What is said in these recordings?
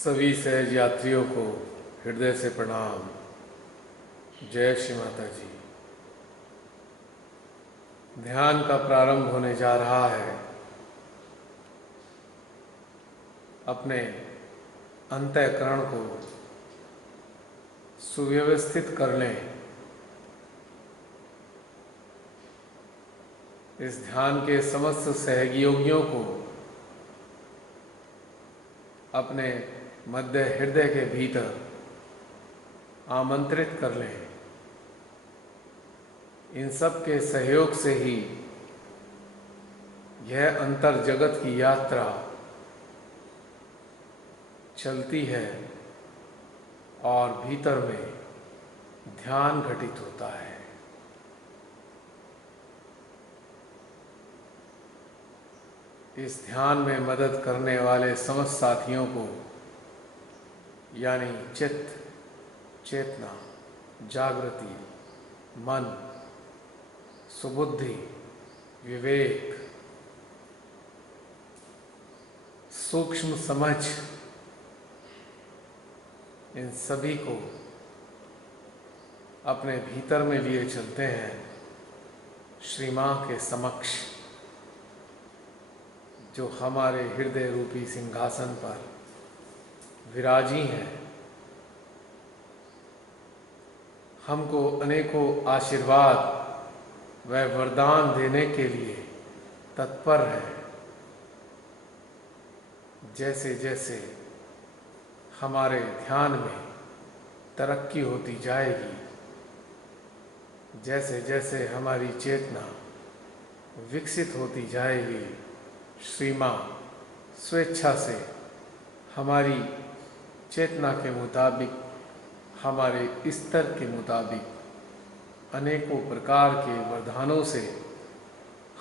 सभी सहज यात्रियों को हृदय से प्रणाम। जय श्री माता जी। ध्यान का प्रारंभ होने जा रहा है। अपने अंतःकरण को सुव्यवस्थित कर लें। इस ध्यान के समस्त सहयोगियों को अपने मध्य हृदय के भीतर आमंत्रित कर लें। इन सब के सहयोग से ही यह अंतर जगत की यात्रा चलती है और भीतर में ध्यान घटित होता है। इस ध्यान में मदद करने वाले समस्त साथियों को यानी चित्त, चेतना, जागृति, मन, सुबुद्धि, विवेक, सूक्ष्म समझ, इन सभी को अपने भीतर में लिए चलते हैं श्री मां के समक्ष, जो हमारे हृदय रूपी सिंहासन पर विराजी हैं। हमको अनेकों आशीर्वाद व वरदान देने के लिए तत्पर है। जैसे जैसे हमारे ध्यान में तरक्की होती जाएगी, जैसे जैसे हमारी चेतना विकसित होती जाएगी, श्री मां स्वेच्छा से हमारी चेतना के मुताबिक, हमारे स्तर के मुताबिक अनेकों प्रकार के वरदानों से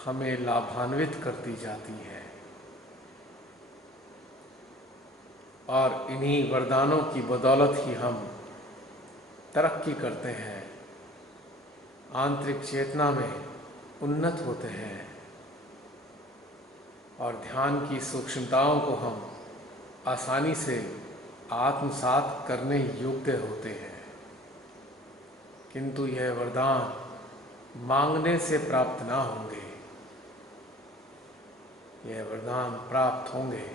हमें लाभान्वित करती जाती है। और इन्हीं वरदानों की बदौलत ही हम तरक्की करते हैं, आंतरिक चेतना में उन्नत होते हैं और ध्यान की सूक्ष्मताओं को हम आसानी से आत्मसात करने योग्य होते हैं। किंतु यह वरदान मांगने से प्राप्त ना होंगे। यह वरदान प्राप्त होंगे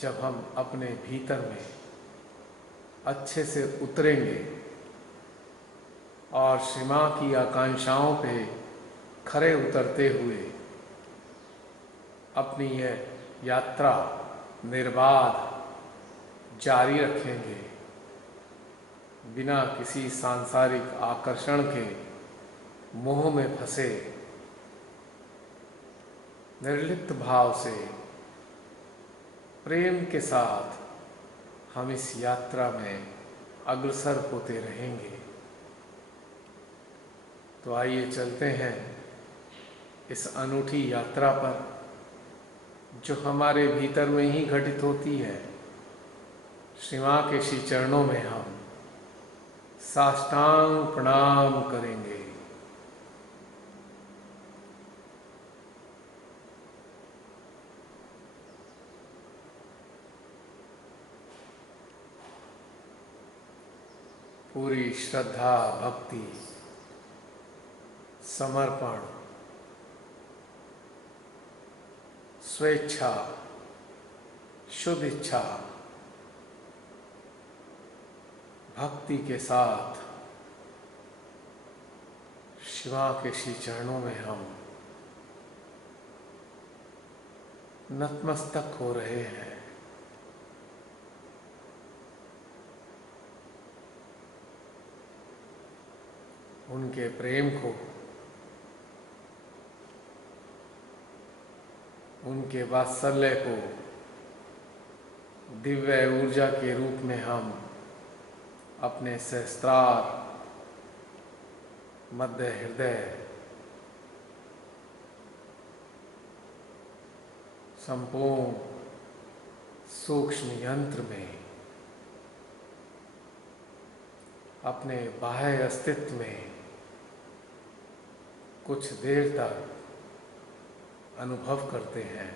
जब हम अपने भीतर में अच्छे से उतरेंगे और श्री मां की आकांक्षाओं पे खरे उतरते हुए अपनी यह यात्रा निर्बाध जारी रखेंगे, बिना किसी सांसारिक आकर्षण के मोह में फंसे निर्लिप्त भाव से प्रेम के साथ हम इस यात्रा में अग्रसर होते रहेंगे। तो आइए चलते हैं इस अनूठी यात्रा पर, जो हमारे भीतर में ही घटित होती है। श्री मां के श्री चरणों में हम साष्टांग प्रणाम करेंगे। पूरी श्रद्धा, भक्ति, समर्पण, स्वेच्छा, शुद्ध इच्छा, भक्ति के साथ शिवा के श्री चरणों में हम नतमस्तक हो रहे हैं। उनके प्रेम को, उनके वात्सल्य को दिव्य ऊर्जा के रूप में हम अपने सहस्त्रार मध्य हृदय संपूर्ण सूक्ष्म यंत्र में, अपने बाह्य अस्तित्व में कुछ देर तक अनुभव करते हैं।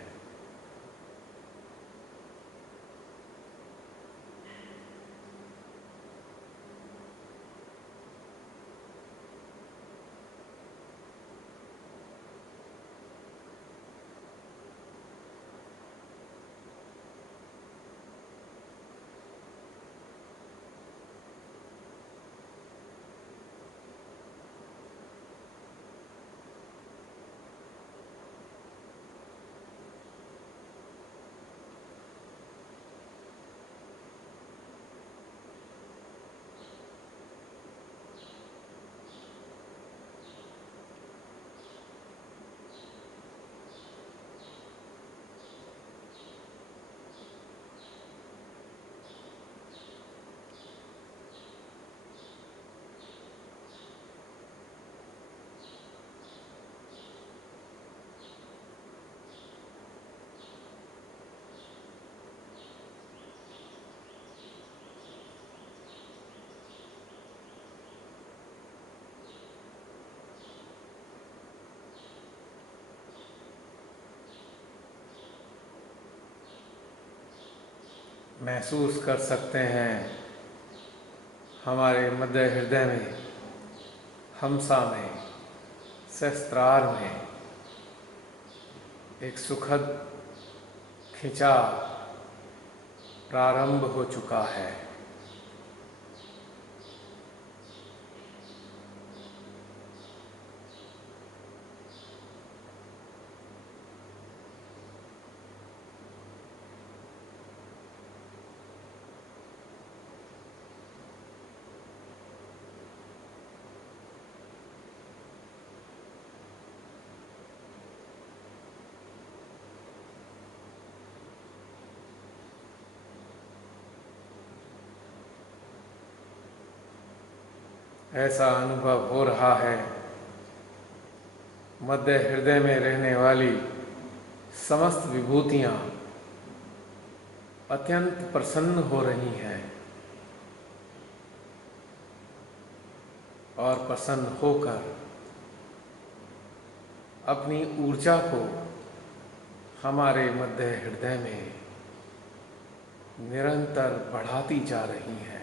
महसूस कर सकते हैं हमारे मध्य हृदय में, हमसा में, सहस्त्रार में एक सुखद खिंचाव प्रारंभ हो चुका है। ऐसा अनुभव हो रहा है मध्य हृदय में रहने वाली समस्त विभूतियां अत्यंत प्रसन्न हो रही हैं और प्रसन्न होकर अपनी ऊर्जा को हमारे मध्य हृदय में निरंतर बढ़ाती जा रही हैं।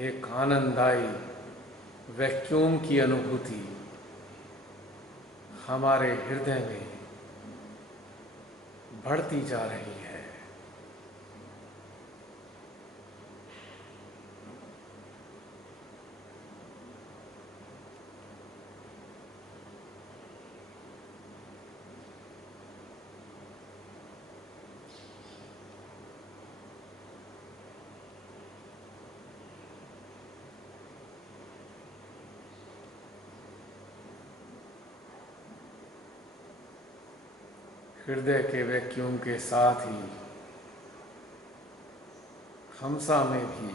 एक आनंददायी वैक्यूम की अनुभूति हमारे हृदय में बढ़ती जा रही है। हृदय के वैक्यूम के साथ ही हमसा में भी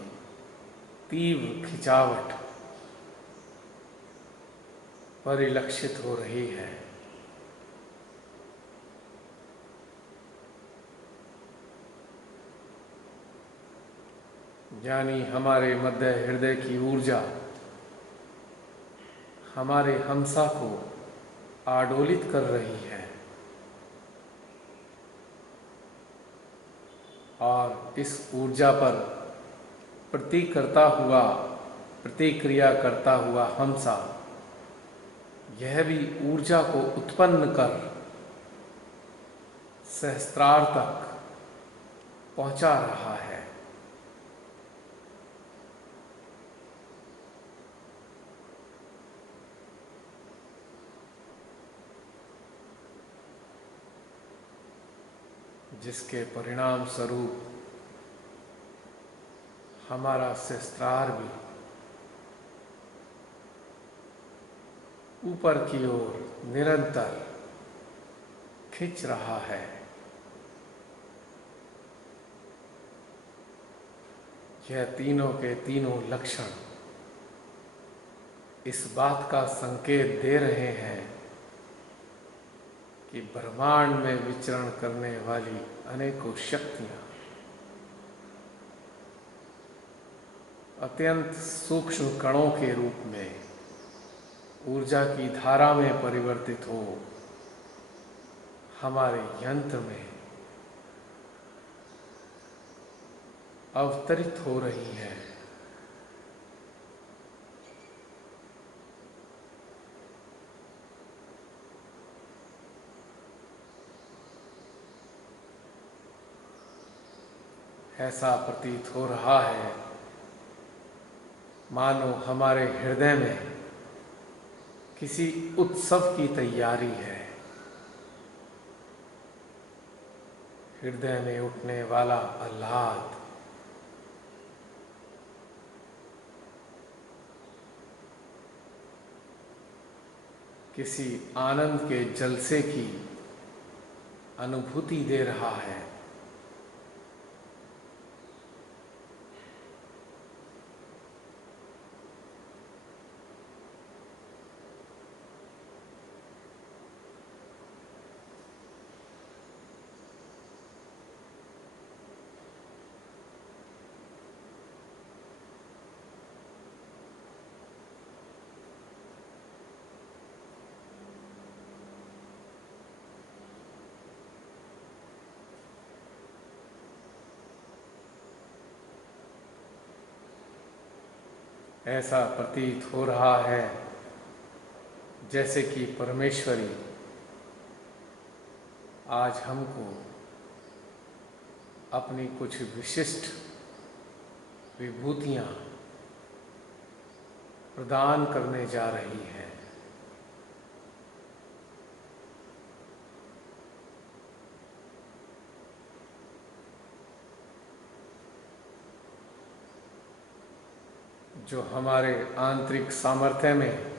तीव्र खिंचावट परिलक्षित हो रही है। यानी हमारे मध्य हृदय की ऊर्जा हमारे हमसा को आडोलित कर रही है और इस ऊर्जा पर प्रतिक्रिया करता हुआ हमसा यह भी ऊर्जा को उत्पन्न कर सहस्त्रार तक पहुंचा रहा है। जिसके परिणाम स्वरूप हमारा सहस्त्रार भी ऊपर की ओर निरंतर खिंच रहा है। यह तीनों के तीनों लक्षण इस बात का संकेत दे रहे हैं कि ब्रह्मांड में विचरण करने वाली अनेकों शक्तियां अत्यंत सूक्ष्म कणों के रूप में ऊर्जा की धारा में परिवर्तित हो हमारे यंत्र में अवतरित हो रही है। ऐसा प्रतीत हो रहा है मानो हमारे हृदय में किसी उत्सव की तैयारी है। हृदय में उठने वाला आह्लाद किसी आनंद के जलसे की अनुभूति दे रहा है। ऐसा प्रतीत हो रहा है जैसे कि परमेश्वरी आज हमको अपनी कुछ विशिष्ट विभूतियाँ प्रदान करने जा रही है। जो हमारे आंतरिक सामर्थ्य में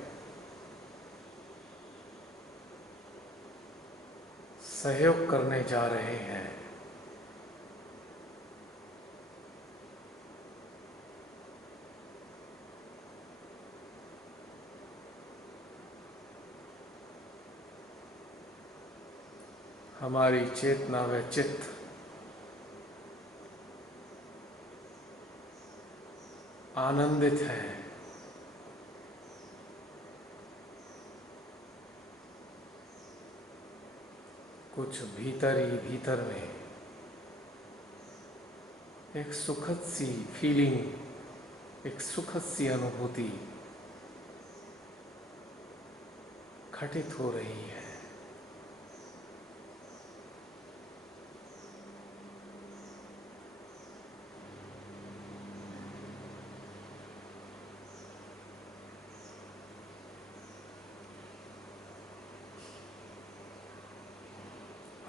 सहयोग करने जा रहे हैं। हमारी चेतना व चित्त आनंदित है। कुछ भीतर ही भीतर में एक सुखद सी फीलिंग, एक सुखद सी अनुभूति घटित हो रही है।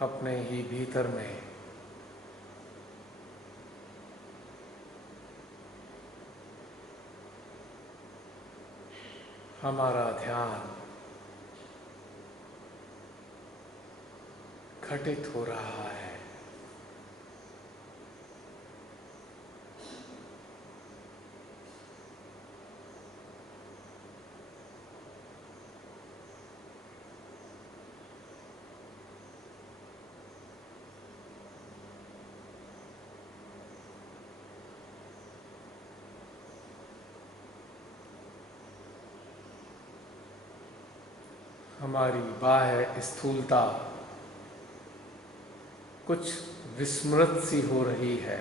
अपने ही भीतर में हमारा ध्यान घटित हो रहा है। हमारी बाह्य स्थूलता कुछ विस्मृत सी हो रही है।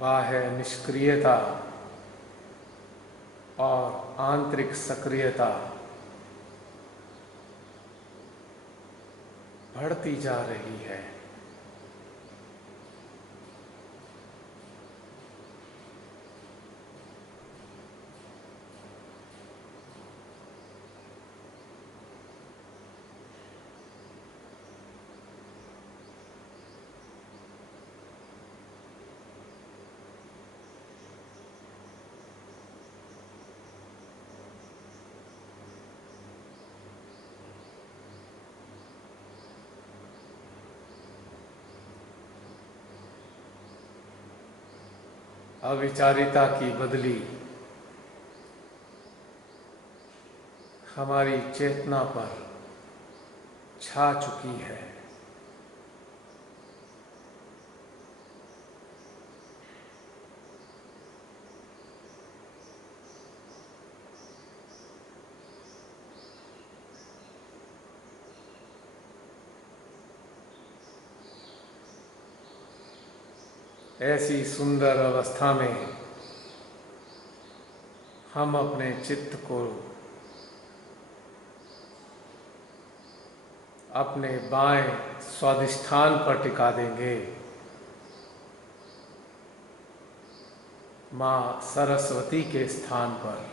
बाह्य निष्क्रियता और आंतरिक सक्रियता बढ़ती जा रही है। अविचारिता की बदली हमारी चेतना पर छा चुकी है। ऐसी सुंदर अवस्था में हम अपने चित्त को अपने बाएं स्वादिष्ठान पर टिका देंगे। माँ सरस्वती के स्थान पर,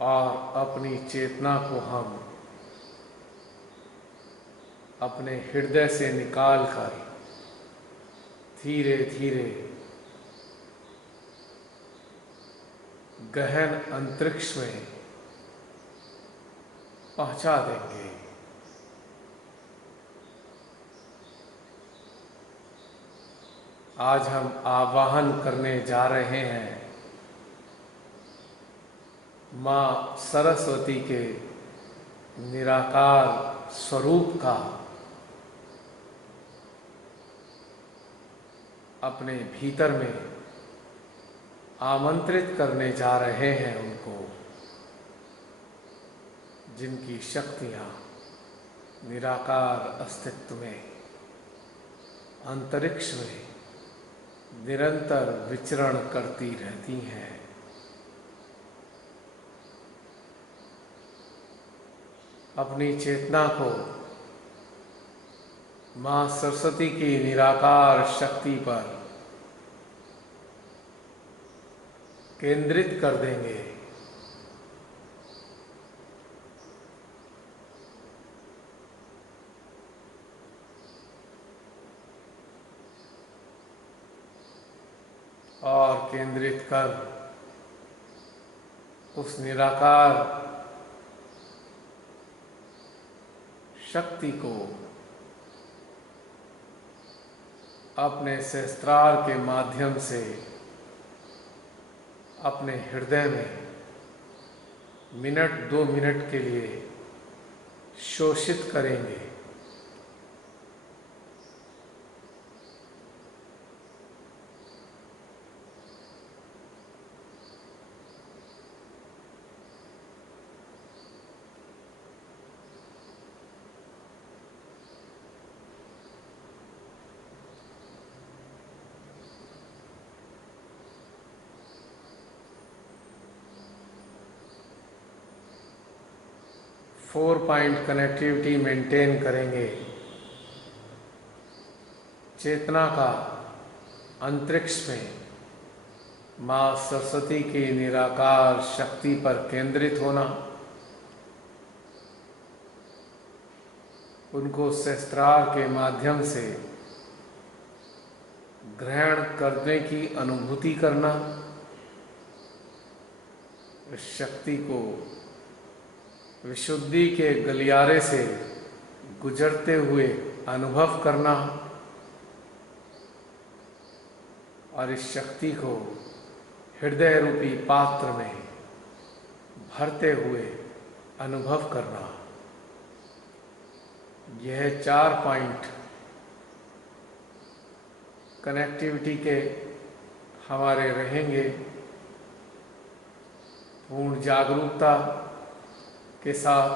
और अपनी चेतना को हम अपने हृदय से निकालकर धीरे धीरे गहन अंतरिक्ष में पहुंचा देंगे। आज हम आवाहन करने जा रहे हैं माँ सरस्वती के निराकार स्वरूप का। अपने भीतर में आमंत्रित करने जा रहे हैं उनको, जिनकी शक्तियाँ निराकार अस्तित्व में, अंतरिक्ष में निरंतर विचरण करती रहती हैं। अपनी चेतना को मां सरस्वती की निराकार शक्ति पर केंद्रित कर देंगे। और केंद्रित कर उस निराकार शक्ति को अपने सहस्त्रार के माध्यम से अपने हृदय में मिनट 2 मिनट के लिए शोषित करेंगे। फोर पॉइंट कनेक्टिविटी मेंटेन करेंगे। चेतना का अंतरिक्ष में मां सरस्वती की निराकार शक्ति पर केंद्रित होना, उनको सहस्त्रार के माध्यम से ग्रहण करने की अनुभूति करना, इस शक्ति को विशुद्धि के गलियारे से गुजरते हुए अनुभव करना और इस शक्ति को हृदय रूपी पात्र में भरते हुए अनुभव करना। यह 4 पॉइंट कनेक्टिविटी के हमारे रहेंगे। पूर्ण जागरूकता के साथ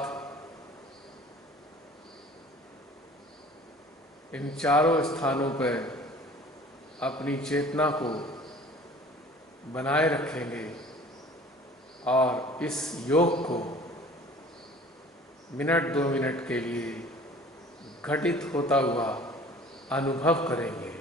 इन चारों स्थानों पर अपनी चेतना को बनाए रखेंगे और इस योग को मिनट 2 मिनट के लिए घटित होता हुआ अनुभव करेंगे।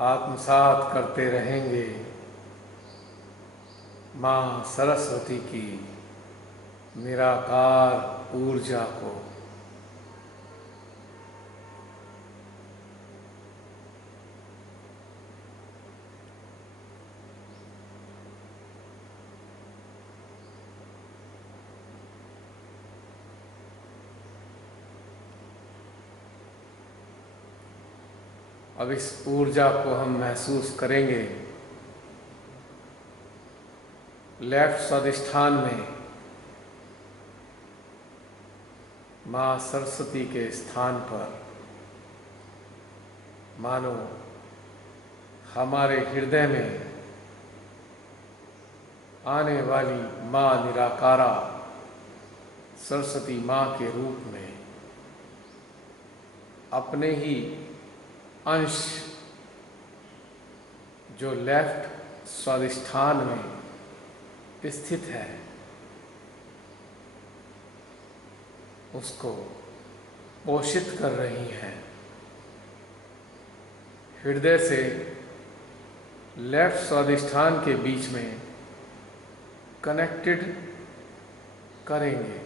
आत्मसात करते रहेंगे मां सरस्वती की निराकार ऊर्जा को। अब इस ऊर्जा को हम महसूस करेंगे लेफ्ट स्वादिष्ठान में मां सरस्वती के स्थान पर, मानो हमारे हृदय में आने वाली माँ निराकारा सरस्वती माँ के रूप में अपने ही अंश जो लेफ्ट स्वादिष्ठान में स्थित है उसको पोषित कर रही हैं। हृदय से लेफ्ट स्वादिष्ठान के बीच में कनेक्टेड करेंगे।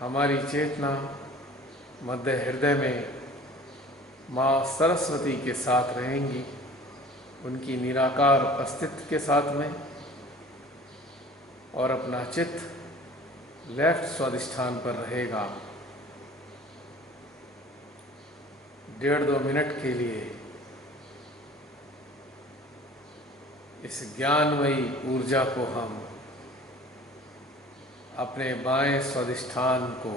हमारी चेतना मध्य हृदय में माँ सरस्वती के साथ रहेंगी, उनकी निराकार अस्तित्व के साथ में, और अपना चित्त लेफ्ट स्वादिष्ठान पर रहेगा। 1.5-2 मिनट के लिए इस ज्ञानमयी ऊर्जा को हम अपने बाएं स्वादिष्ठान को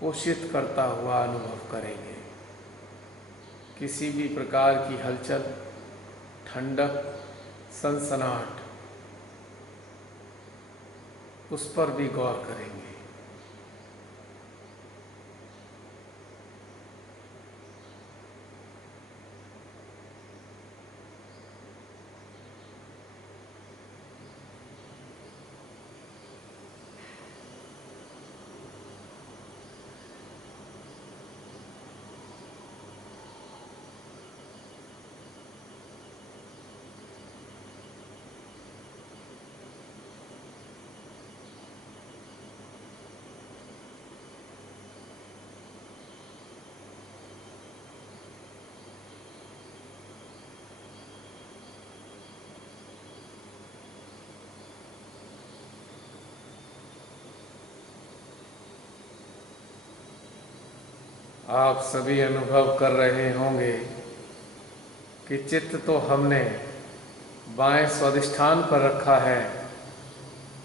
पोषित करता हुआ अनुभव करेंगे। किसी भी प्रकार की हलचल, ठंडक, सनसनाहट, उस पर भी गौर करेंगे। आप सभी अनुभव कर रहे होंगे कि चित्त तो हमने बाएं स्वादिष्ठान पर रखा है,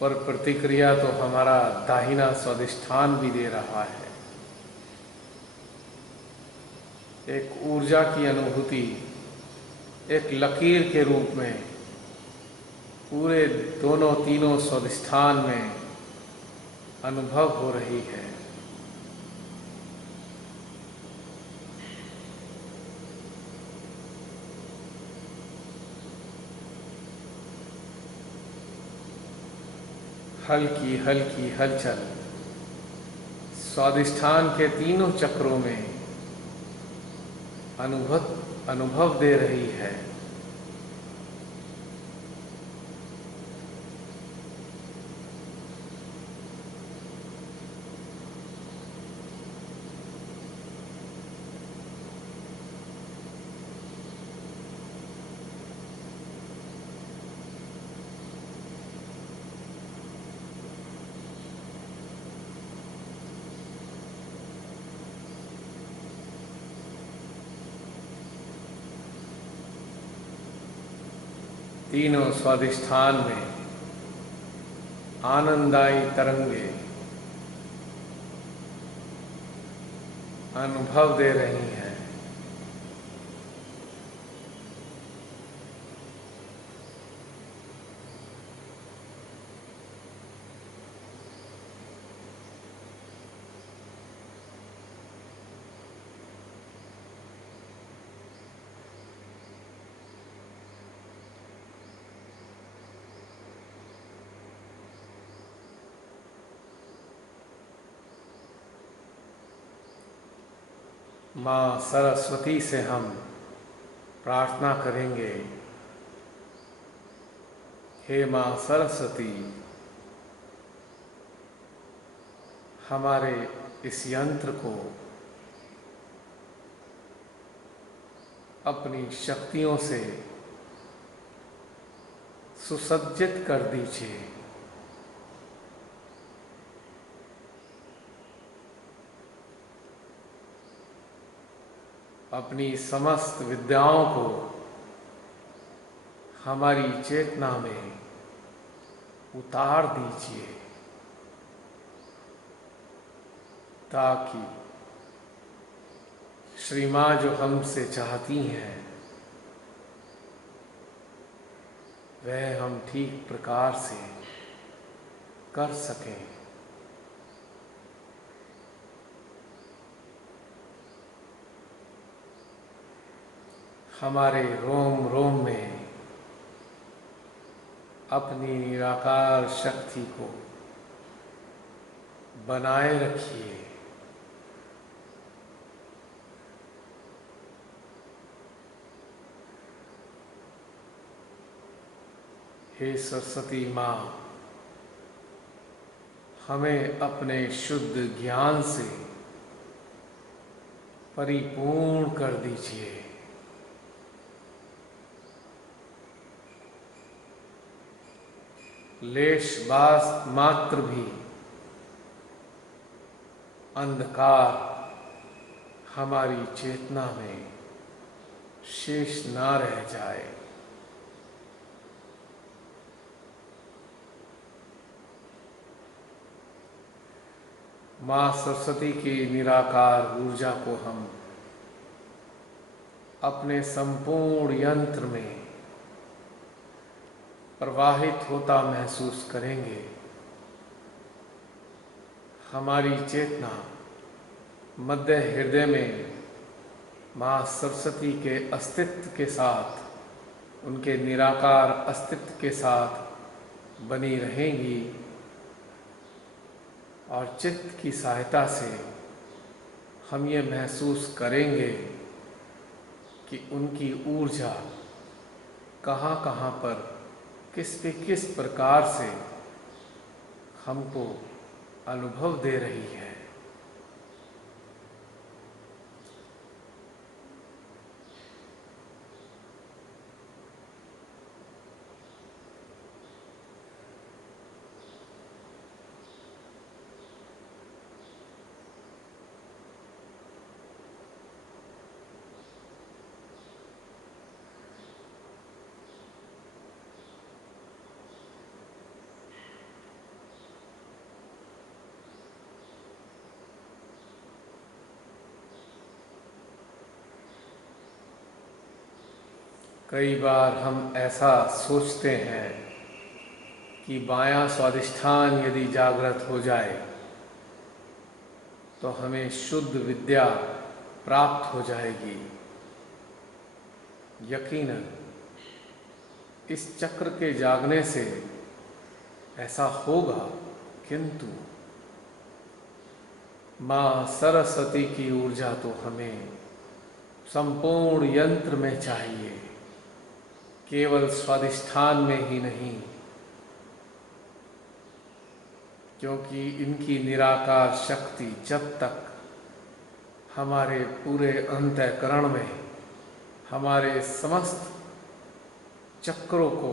पर प्रतिक्रिया तो हमारा दाहिना स्वादिष्ठान भी दे रहा है। एक ऊर्जा की अनुभूति एक लकीर के रूप में पूरे दोनों तीनों स्वादिष्ठान में अनुभव हो रही है। हल्की हल्की हलचल स्वादिष्ठान के तीनों चक्रों में अनुभव दे रही है। तीनों स्वादिष्ठान में आनंदायी तरंगे अनुभव दे रही हैं। माँ सरस्वती से हम प्रार्थना करेंगे, हे माँ सरस्वती, हमारे इस यंत्र को अपनी शक्तियों से सुसज्जित कर दीजिए। अपनी समस्त विद्याओं को हमारी चेतना में उतार दीजिए, ताकि श्री माँ जो हमसे चाहती हैं वह हम ठीक प्रकार से कर सकें। हमारे रोम रोम में अपनी निराकार शक्ति को बनाए रखिए। हे सरस्वती माँ, हमें अपने शुद्ध ज्ञान से परिपूर्ण कर दीजिए। लेश मात्र भी अंधकार हमारी चेतना में शेष ना रह जाए। माँ सरस्वती की निराकार ऊर्जा को हम अपने संपूर्ण यंत्र में प्रवाहित होता महसूस करेंगे। हमारी चेतना मध्य हृदय में माँ सरस्वती के अस्तित्व के साथ, उनके निराकार अस्तित्व के साथ बनी रहेंगी और चित्त की सहायता से हम ये महसूस करेंगे कि उनकी ऊर्जा कहाँ कहाँ पर किस प्रकार से हमको अनुभव दे रही है। कई बार हम ऐसा सोचते हैं कि बायां स्वादिष्ठान यदि जागृत हो जाए तो हमें शुद्ध विद्या प्राप्त हो जाएगी। यकीनन इस चक्र के जागने से ऐसा होगा, किंतु माँ सरस्वती की ऊर्जा तो हमें संपूर्ण यंत्र में चाहिए, केवल स्वादिष्ठान में ही नहीं, क्योंकि इनकी निराकार शक्ति जब तक हमारे पूरे अंतःकरण में हमारे समस्त चक्रों को,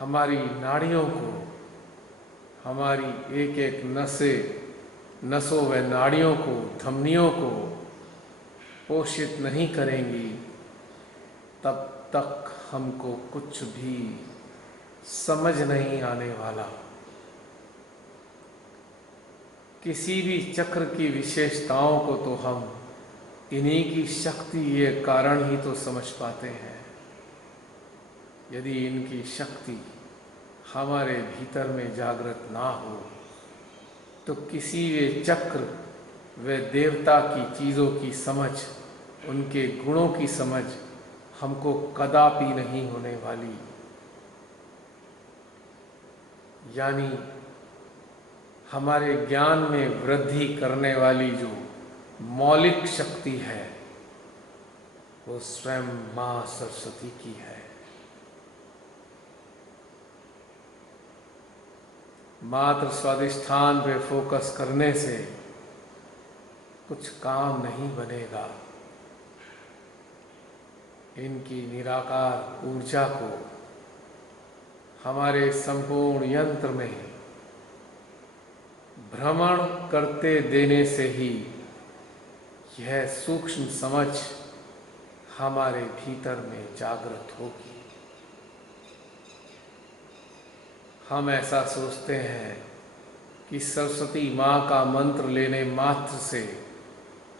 हमारी नाड़ियों को, हमारी एक एक नसों व नाड़ियों को, धमनियों को पोषित नहीं करेंगी, तब तक हमको कुछ भी समझ नहीं आने वाला। किसी भी चक्र की विशेषताओं को तो हम इन्हीं की शक्ति ये कारण ही तो समझ पाते हैं। यदि इनकी शक्ति हमारे भीतर में जागृत ना हो तो किसी वे चक्र व देवता की चीज़ों की समझ, उनके गुणों की समझ हमको कदापि नहीं होने वाली। यानी हमारे ज्ञान में वृद्धि करने वाली जो मौलिक शक्ति है वो स्वयं माँ सरस्वती की है। मात्र स्वादिष्ठान पे फोकस करने से कुछ काम नहीं बनेगा। इनकी निराकार ऊर्जा को हमारे संपूर्ण यंत्र में भ्रमण करते देने से ही यह सूक्ष्म समझ हमारे भीतर में जागृत होगी। हम ऐसा सोचते हैं कि सरस्वती माँ का मंत्र लेने मात्र से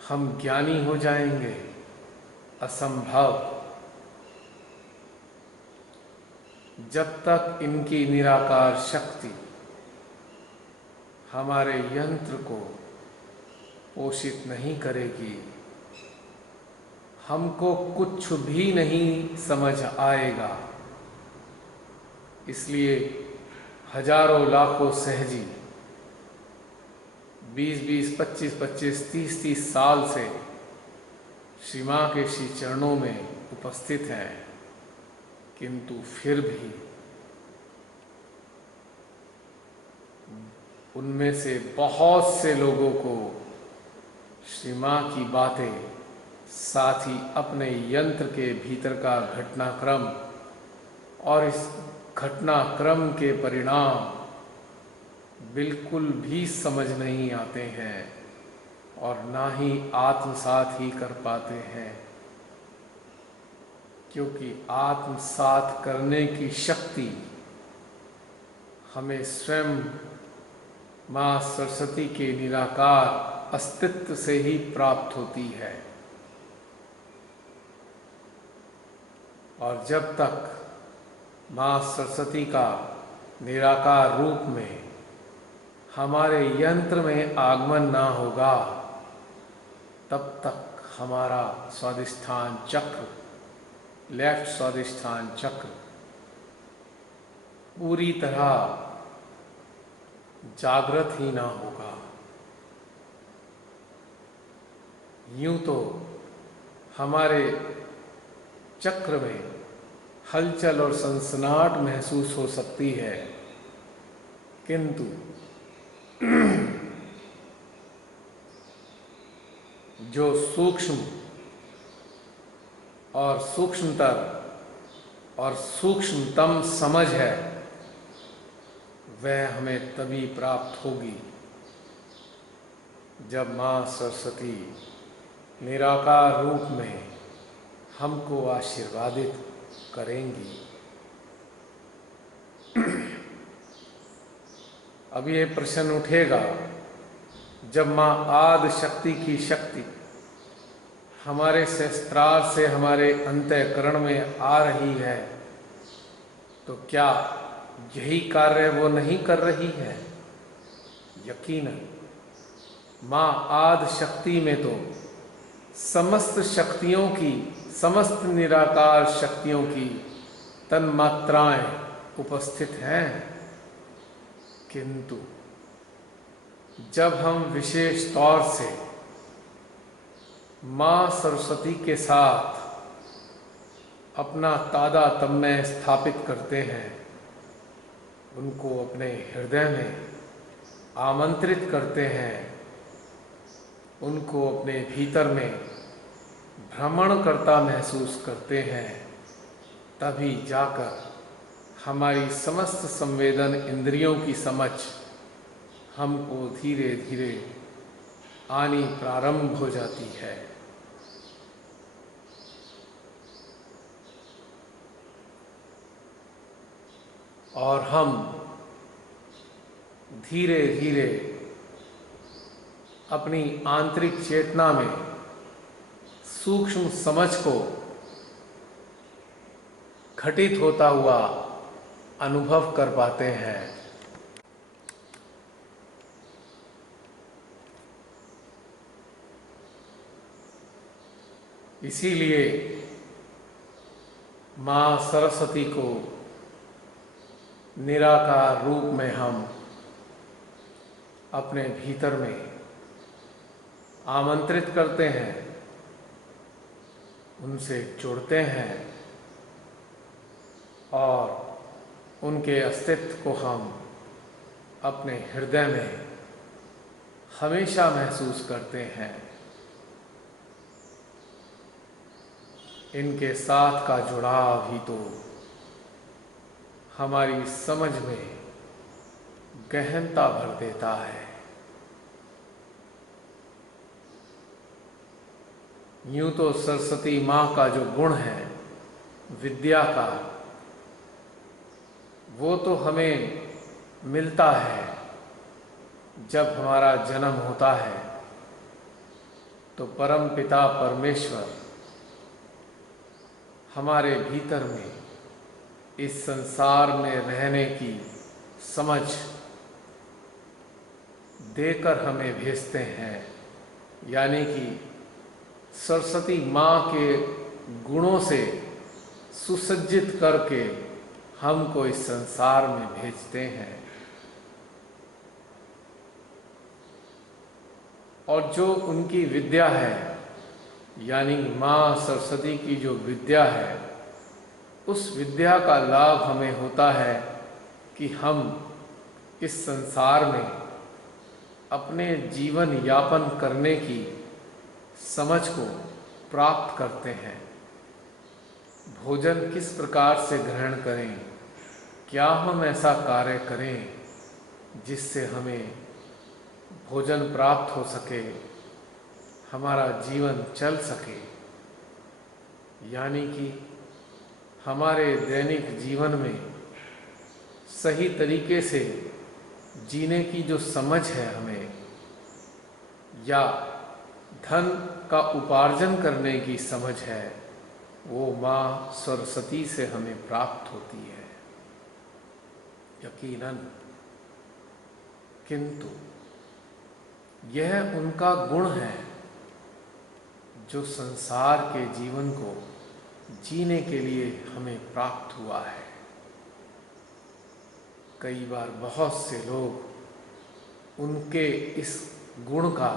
हम ज्ञानी हो जाएंगे। असंभव। जब तक इनकी निराकार शक्ति हमारे यंत्र को पोषित नहीं करेगी, हमको कुछ भी नहीं समझ आएगा। इसलिए हजारों लाखों सहजी 20-20, 25-25, 30-30 साल से श्री माँ के श्री चरणों में उपस्थित हैं, किंतु फिर भी उनमें से बहुत से लोगों को श्री माँ की बातें, साथ ही अपने यंत्र के भीतर का घटनाक्रम और इस घटनाक्रम के परिणाम बिल्कुल भी समझ नहीं आते हैं और ना ही आत्मसात ही कर पाते हैं, क्योंकि आत्मसात करने की शक्ति हमें स्वयं माँ सरस्वती के निराकार अस्तित्व से ही प्राप्त होती है। और जब तक माँ सरस्वती का निराकार रूप में हमारे यंत्र में आगमन ना होगा, तब तक हमारा स्वाधिष्ठान चक्र, लेफ्ट स्वाधिष्ठान चक्र पूरी तरह जागृत ही ना होगा। यूं तो हमारे चक्र में हलचल और सनसनाहट महसूस हो सकती है, किंतु जो सूक्ष्म और सूक्ष्मतर और सूक्ष्मतम समझ है, वह हमें तभी प्राप्त होगी जब माँ सरस्वती निराकार रूप में हमको आशीर्वादित करेंगी। अब ये प्रश्न उठेगा, जब माँ आदि शक्ति की शक्ति हमारे शस्त्रार से हमारे अंतःकरण में आ रही है, तो क्या यही कार्य वो नहीं कर रही है? यकीनन माँ आदि शक्ति में तो समस्त शक्तियों की, समस्त निराकार शक्तियों की तन्मात्राएं उपस्थित हैं, किंतु जब हम विशेष तौर से माँ सरस्वती के साथ अपना तादात्म्य स्थापित करते हैं, उनको अपने हृदय में आमंत्रित करते हैं, उनको अपने भीतर में भ्रमण करता महसूस करते हैं, तभी जाकर हमारी समस्त संवेदन इंद्रियों की समझ हमको धीरे धीरे आनी प्रारंभ हो जाती है। और हम धीरे धीरे अपनी आंतरिक चेतना में सूक्ष्म समझ को घटित होता हुआ अनुभव कर पाते हैं। इसीलिए माँ सरस्वती को निराकार रूप में हम अपने भीतर में आमंत्रित करते हैं, उनसे जुड़ते हैं और उनके अस्तित्व को हम अपने हृदय में हमेशा महसूस करते हैं। इनके साथ का जुड़ाव ही तो हमारी समझ में गहनता भर देता है। यूं तो सरस्वती माँ का जो गुण है विद्या का, वो तो हमें मिलता है जब हमारा जन्म होता है, तो परम पिता परमेश्वर हमारे भीतर में इस संसार में रहने की समझ देकर हमें भेजते हैं, यानी कि सरस्वती माँ के गुणों से सुसज्जित करके हमको इस संसार में भेजते हैं। और जो उनकी विद्या है, यानी माँ सरस्वती की जो विद्या है, उस विद्या का लाभ हमें होता है कि हम इस संसार में अपने जीवन यापन करने की समझ को प्राप्त करते हैं। भोजन किस प्रकार से ग्रहण करें, क्या हम ऐसा कार्य करें जिससे हमें भोजन प्राप्त हो सके, हमारा जीवन चल सके, यानी कि हमारे दैनिक जीवन में सही तरीके से जीने की जो समझ है हमें, या धन का उपार्जन करने की समझ है, वो माँ सरस्वती से हमें प्राप्त होती है यकीनन। किंतु यह उनका गुण है जो संसार के जीवन को जीने के लिए हमें प्राप्त हुआ है। कई बार बहुत से लोग उनके इस गुण का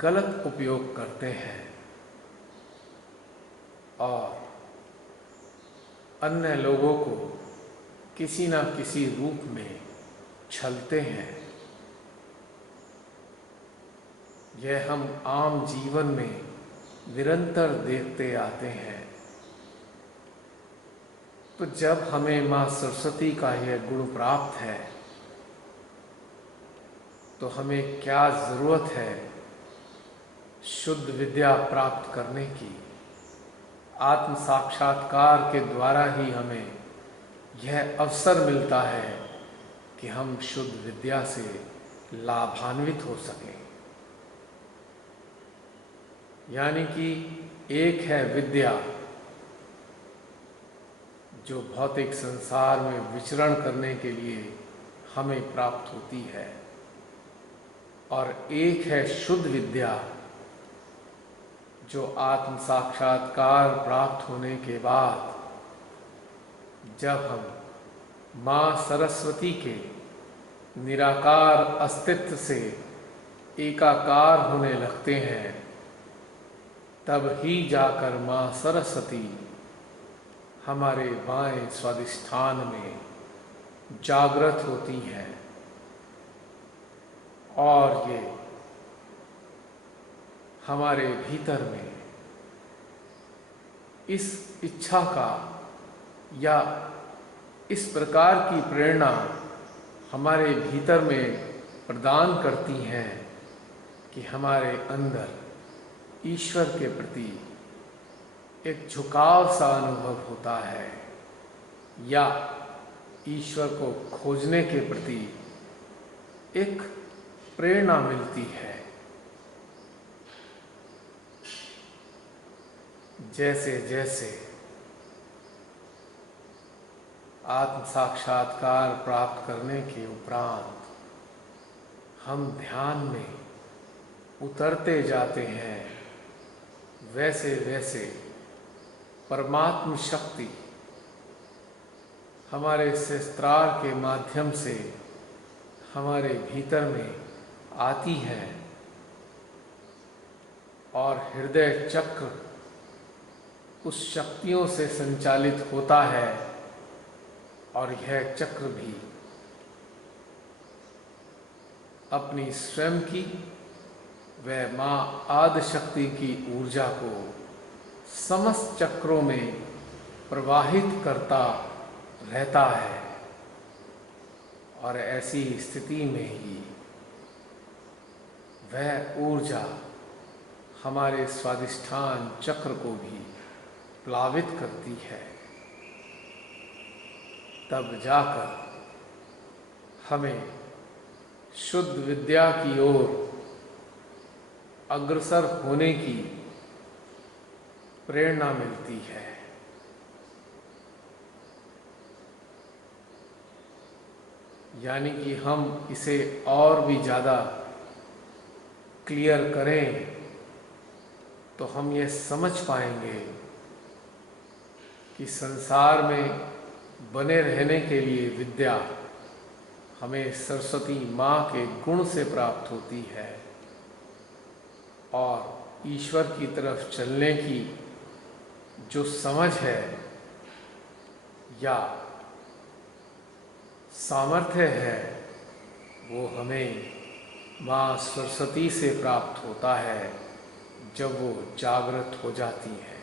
गलत उपयोग करते हैं और अन्य लोगों को किसी न किसी रूप में छलते हैं। यह हम आम जीवन में निरंतर देखते आते हैं। तो जब हमें माँ सरस्वती का यह गुण प्राप्त है, तो हमें क्या जरूरत है शुद्ध विद्या प्राप्त करने की। आत्म साक्षात्कार के द्वारा ही हमें यह अवसर मिलता है कि हम शुद्ध विद्या से लाभान्वित हो सकें। यानी कि एक है विद्या जो भौतिक संसार में विचरण करने के लिए हमें प्राप्त होती है, और एक है शुद्ध विद्या जो आत्म साक्षात्कार प्राप्त होने के बाद जब हम माँ सरस्वती के निराकार अस्तित्व से एकाकार होने लगते हैं, तब ही जाकर माँ सरस्वती हमारे बाएं स्वादिष्ठान में जागृत होती हैं और ये हमारे भीतर में इस इच्छा का या इस प्रकार की प्रेरणा हमारे भीतर में प्रदान करती हैं कि हमारे अंदर ईश्वर के प्रति एक झुकाव सा अनुभव होता है, या ईश्वर को खोजने के प्रति एक प्रेरणा मिलती है। जैसे जैसे आत्म साक्षात्कार प्राप्त करने के उपरांत हम ध्यान में उतरते जाते हैं, वैसे वैसे परमात्म शक्ति हमारे शस्त्रार के माध्यम से हमारे भीतर में आती है और हृदय चक्र उस शक्तियों से संचालित होता है, और यह चक्र भी अपनी स्वयं की व माँ आदि शक्ति की ऊर्जा को समस्त चक्रों में प्रवाहित करता रहता है। और ऐसी स्थिति में ही वह ऊर्जा हमारे स्वादिष्ठान चक्र को भी प्लावित करती है। तब जाकर हमें शुद्ध विद्या की ओर अग्रसर होने की प्रेरणा मिलती है। यानी कि हम इसे और भी ज़्यादा क्लियर करें तो हम ये समझ पाएंगे कि संसार में बने रहने के लिए विद्या हमें सरस्वती माँ के गुण से प्राप्त होती है और ईश्वर की तरफ चलने की जो समझ है या सामर्थ्य है वो हमें माँ सरस्वती से प्राप्त होता है जब वो जागृत हो जाती है।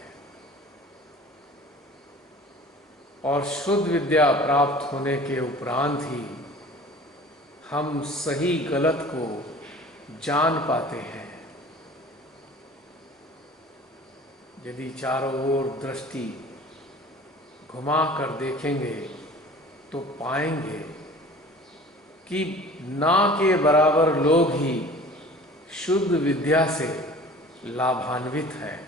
और शुद्ध विद्या प्राप्त होने के उपरांत ही हम सही गलत को जान पाते हैं। यदि चारों ओर दृष्टि घुमा कर देखेंगे तो पाएंगे कि ना के बराबर लोग ही शुद्ध विद्या से लाभान्वित हैं।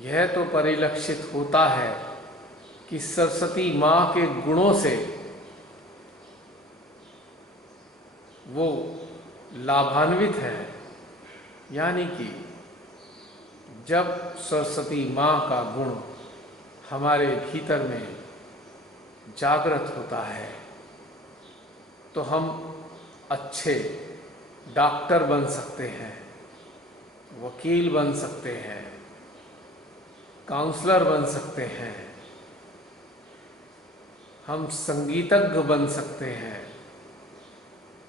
यह तो परिलक्षित होता है कि सरस्वती माँ के गुणों से वो लाभान्वित हैं, यानी कि जब सरस्वती माँ का गुण हमारे भीतर में जागृत होता है तो हम अच्छे डॉक्टर बन सकते हैं, वकील बन सकते हैं, काउंसलर बन सकते हैं, हम संगीतज्ञ बन सकते हैं।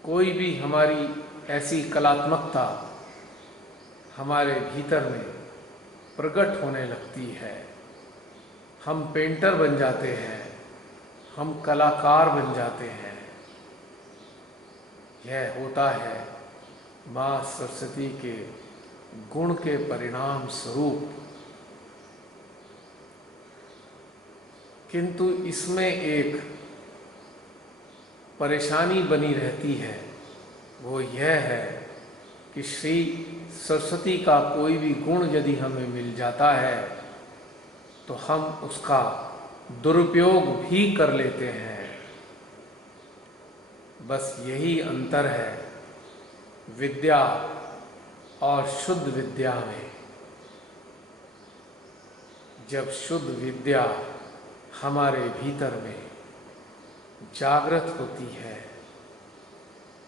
कोई भी हमारी ऐसी कलात्मकता हमारे भीतर में प्रकट होने लगती है। हम पेंटर बन जाते हैं, हम कलाकार बन जाते हैं। यह होता है माँ सरस्वती के गुण के परिणाम स्वरूप। किंतु इसमें एक परेशानी बनी रहती है, वो यह है कि श्री सरस्वती का कोई भी गुण यदि हमें मिल जाता है तो हम उसका दुरुपयोग भी कर लेते हैं। बस यही अंतर है विद्या और शुद्ध विद्या में। जब शुद्ध विद्या हमारे भीतर में जागृत होती है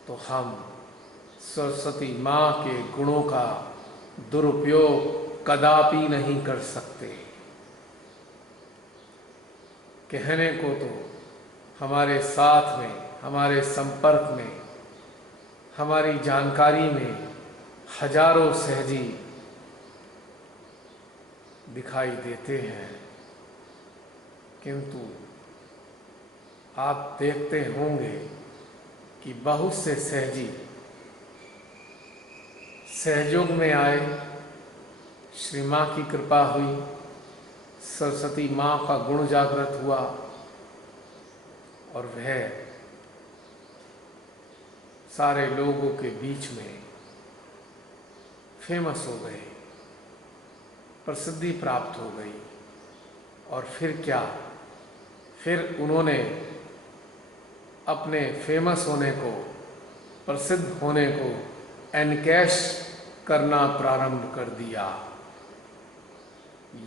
तो हम सरस्वती माँ के गुणों का दुरुपयोग कदापि नहीं कर सकते। कहने को तो हमारे साथ में, हमारे संपर्क में, हमारी जानकारी में हजारों सहजी दिखाई देते हैं, किंतु आप देखते होंगे कि बहुत से सहजी सहयोग में आए, श्री माँ की कृपा हुई, सरस्वती माँ का गुण जागृत हुआ और वह सारे लोगों के बीच में फेमस हो गए, प्रसिद्धि प्राप्त हो गई। और फिर क्या, फिर उन्होंने अपने फेमस होने को, प्रसिद्ध होने को एनकैश करना प्रारंभ कर दिया।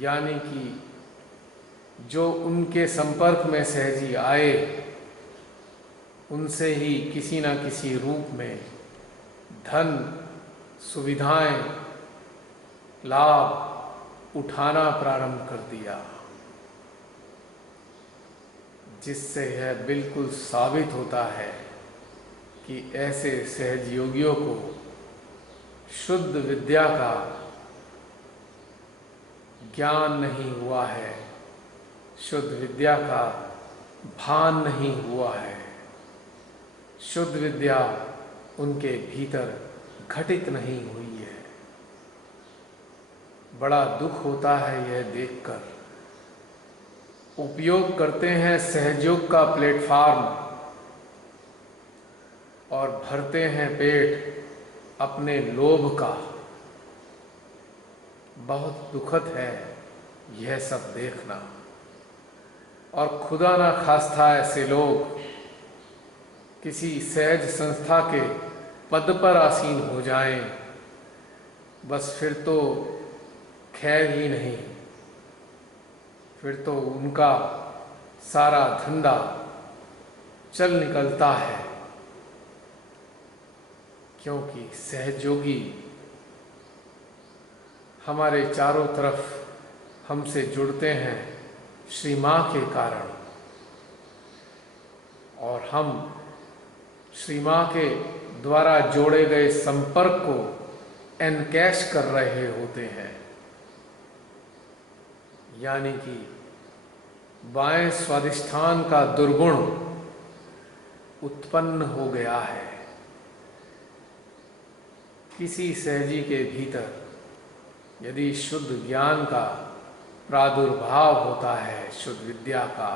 यानी कि जो उनके संपर्क में सहजी आए उनसे ही किसी न किसी रूप में धन, सुविधाएं, लाभ उठाना प्रारंभ कर दिया, जिससे यह बिल्कुल साबित होता है कि ऐसे सहजयोगियों को शुद्ध विद्या का ज्ञान नहीं हुआ है, शुद्ध विद्या का भान नहीं हुआ है, शुद्ध विद्या उनके भीतर घटित नहीं हुई है। बड़ा दुख होता है यह देखकर। उपयोग करते हैं सहयोग का प्लेटफॉर्म और भरते हैं पेट अपने लोभ का। बहुत दुखद है यह सब देखना। और खुदा ना खास्ता ऐसे लोग किसी सहज संस्था के पद पर आसीन हो जाएं, बस फिर तो खैर ही नहीं, फिर तो उनका सारा धंधा चल निकलता है। क्योंकि सहयोगी हमारे चारों तरफ हमसे जुड़ते हैं श्री माँ के कारण, और हम श्री माँ के द्वारा जोड़े गए संपर्क को एनकैश कर रहे होते हैं। यानी कि बाएं स्वादिष्ठान का दुर्गुण उत्पन्न हो गया है। किसी सहजी के भीतर यदि शुद्ध ज्ञान का प्रादुर्भाव होता है, शुद्ध विद्या का,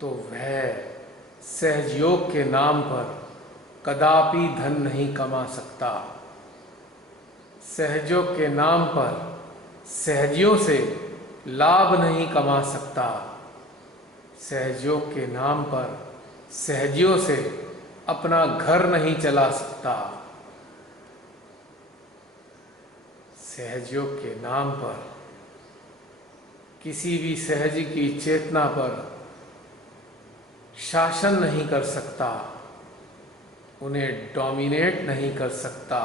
तो वह सहजयोग के नाम पर कदापि धन नहीं कमा सकता। सहजयोग के नाम पर सहजियों से लाभ नहीं कमा सकता। सहजयोग के नाम पर सहजियों से अपना घर नहीं चला सकता। सहजयोग के नाम पर किसी भी सहजी की चेतना पर शासन नहीं कर सकता, उन्हें डोमिनेट नहीं कर सकता,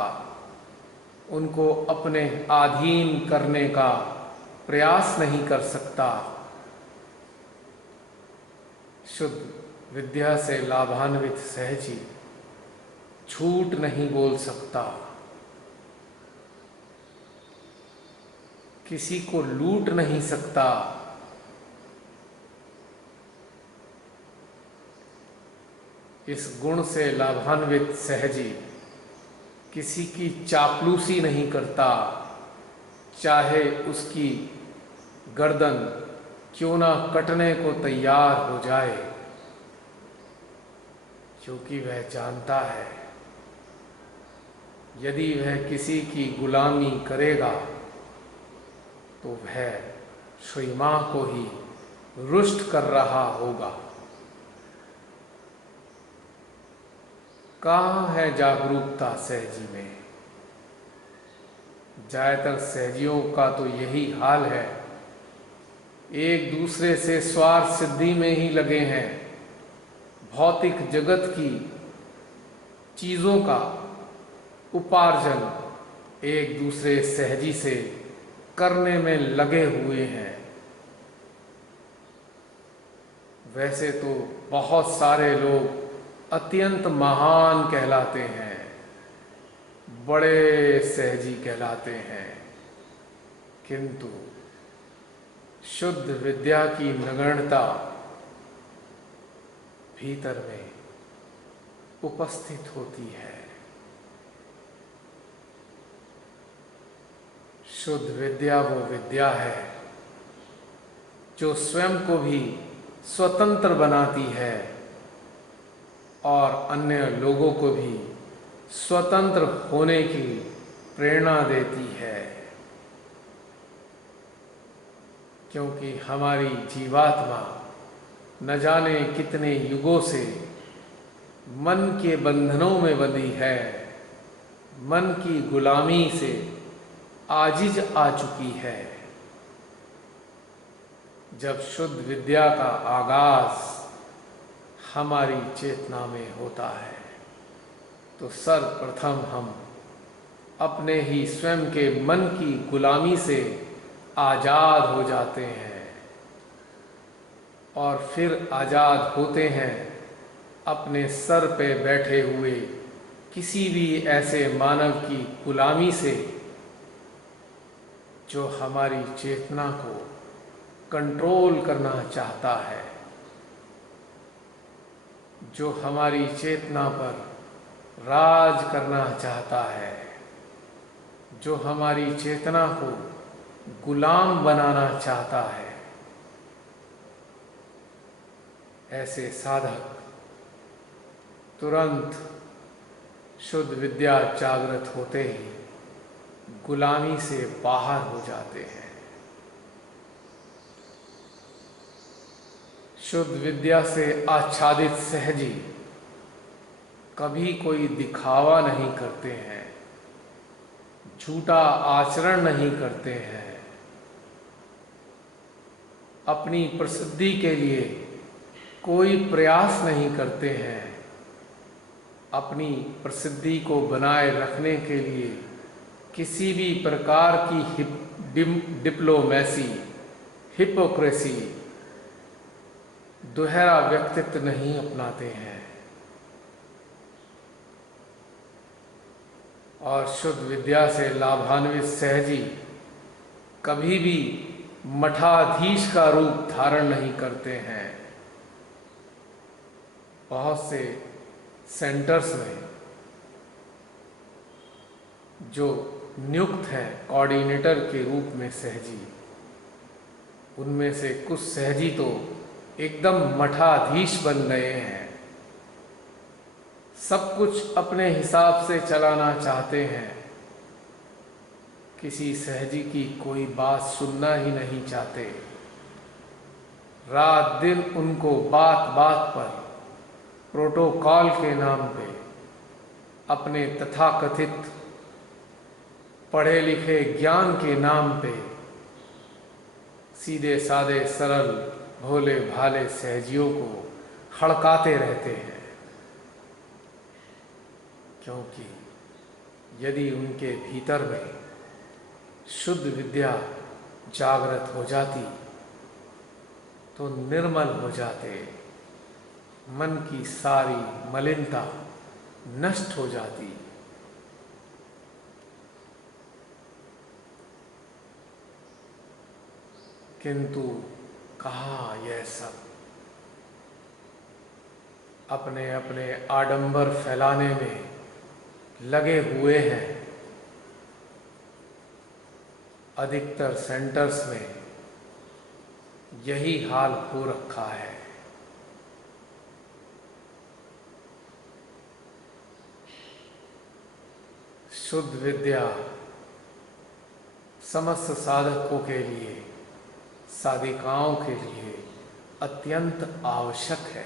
उनको अपने अधीन करने का प्रयास नहीं कर सकता। शुद्ध विद्या से लाभान्वित सहजी झूठ नहीं बोल सकता, किसी को लूट नहीं सकता, इस गुण से लाभान्वित सहजी किसी की चापलूसी नहीं करता, चाहे उसकी गर्दन क्यों ना कटने को तैयार हो जाए, क्योंकि वह जानता है यदि वह किसी की गुलामी करेगा तो वह श्री मां को ही रुष्ट कर रहा होगा। कहाँ है जागरूकता सहजी में? ज्यादातर सहजियों का तो यही हाल है, एक दूसरे से स्वार्थ सिद्धि में ही लगे हैं, भौतिक जगत की चीजों का उपार्जन एक दूसरे सहजी से करने में लगे हुए हैं। वैसे तो बहुत सारे लोग अत्यंत महान कहलाते हैं, बड़े सहजी कहलाते हैं, किंतु शुद्ध विद्या की नगण्यता भीतर में उपस्थित होती है। शुद्ध विद्या वो विद्या है जो स्वयं को भी स्वतंत्र बनाती है और अन्य लोगों को भी स्वतंत्र होने की प्रेरणा देती है। क्योंकि हमारी जीवात्मा न जाने कितने युगों से मन के बंधनों में बंधी है, मन की गुलामी से आजिज आ चुकी है। जब शुद्ध विद्या का आगाज हमारी चेतना में होता है तो सर्वप्रथम हम अपने ही स्वयं के मन की गुलामी से आजाद हो जाते हैं, और फिर आजाद होते हैं अपने सर पे बैठे हुए किसी भी ऐसे मानव की गुलामी से जो हमारी चेतना को कंट्रोल करना चाहता है, जो हमारी चेतना पर राज करना चाहता है, जो हमारी चेतना को गुलाम बनाना चाहता है। ऐसे साधक तुरंत शुद्ध विद्या जागृत होते ही गुलामी से बाहर हो जाते हैं। शुद्ध विद्या से आच्छादित सहजी कभी कोई दिखावा नहीं करते हैं, झूठा आचरण नहीं करते हैं, अपनी प्रसिद्धि के लिए कोई प्रयास नहीं करते हैं, अपनी प्रसिद्धि को बनाए रखने के लिए किसी भी प्रकार की डिप्लोमेसी, हिपोक्रेसी, दोहरा व्यक्तित्व नहीं अपनाते हैं और शुद्ध विद्या से लाभान्वित सहजी कभी भी मठाधीश का रूप धारण नहीं करते हैं। बहुत से सेंटर्स में जो नियुक्त हैं कोऑर्डिनेटर के रूप में सहजी, उनमें से कुछ सहजी तो एकदम मठाधीश बन गए हैं, सब कुछ अपने हिसाब से चलाना चाहते हैं, किसी सहजी की कोई बात सुनना ही नहीं चाहते। रात दिन उनको बात बात पर प्रोटोकॉल के नाम पे अपने तथाकथित पढ़े लिखे ज्ञान के नाम पे सीधे साधे सरल भोले भाले सहजियों को हड़काते रहते हैं, क्योंकि यदि उनके भीतर में शुद्ध विद्या जागृत हो जाती तो निर्मल हो जाते, मन की सारी मलिनता नष्ट हो जाती। किंतु कहाँ यह सब, अपने अपने आडंबर फैलाने में लगे हुए हैं। अधिकतर सेंटर्स में यही हाल हो रखा है। शुद्ध विद्या समस्त साधकों के लिए, साधिकाओं के लिए अत्यंत आवश्यक है।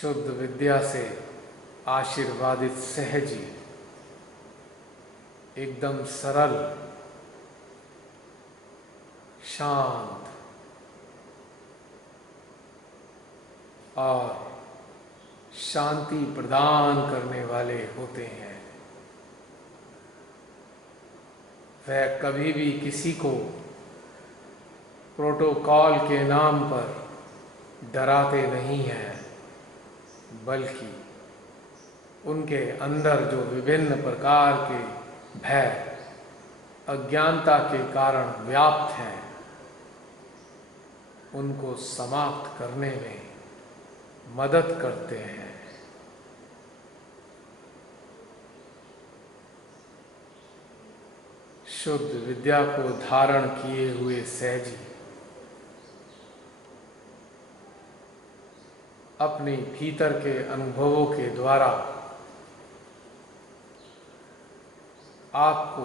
शुद्ध विद्या से आशीर्वादित सहजी एकदम सरल, शांत और शांति प्रदान करने वाले होते हैं। वह कभी भी किसी को प्रोटोकॉल के नाम पर डराते नहीं हैं, बल्कि उनके अंदर जो विभिन्न प्रकार के भय, अज्ञानता के कारण व्याप्त हैं, उनको समाप्त करने में मदद करते हैं। शुद्ध विद्या को धारण किए हुए सहजी अपने भीतर के अनुभवों के द्वारा आपको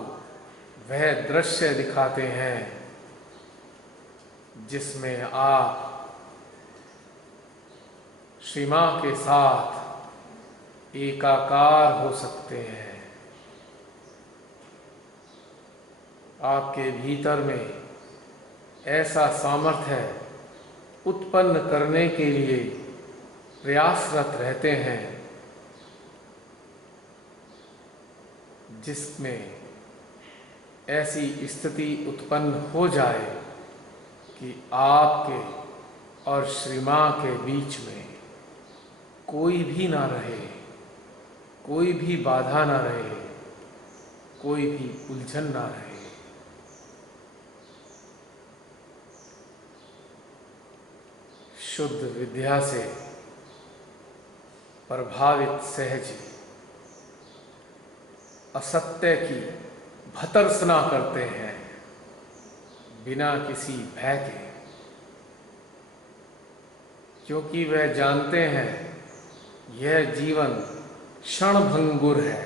वह दृश्य दिखाते हैं जिसमें आप श्री मां के साथ एकाकार हो सकते हैं। आपके भीतर में ऐसा सामर्थ्य उत्पन्न करने के लिए प्रयासरत रहते हैं जिसमें ऐसी स्थिति उत्पन्न हो जाए कि आपके और श्री मां के बीच में कोई भी ना रहे, कोई भी बाधा ना रहे, कोई भी उलझन ना रहे। शुद्ध विद्या से प्रभावित सहजी असत्य की भर्त्सना करते हैं बिना किसी भय के, क्योंकि वह जानते हैं यह जीवन क्षणभंगुर है।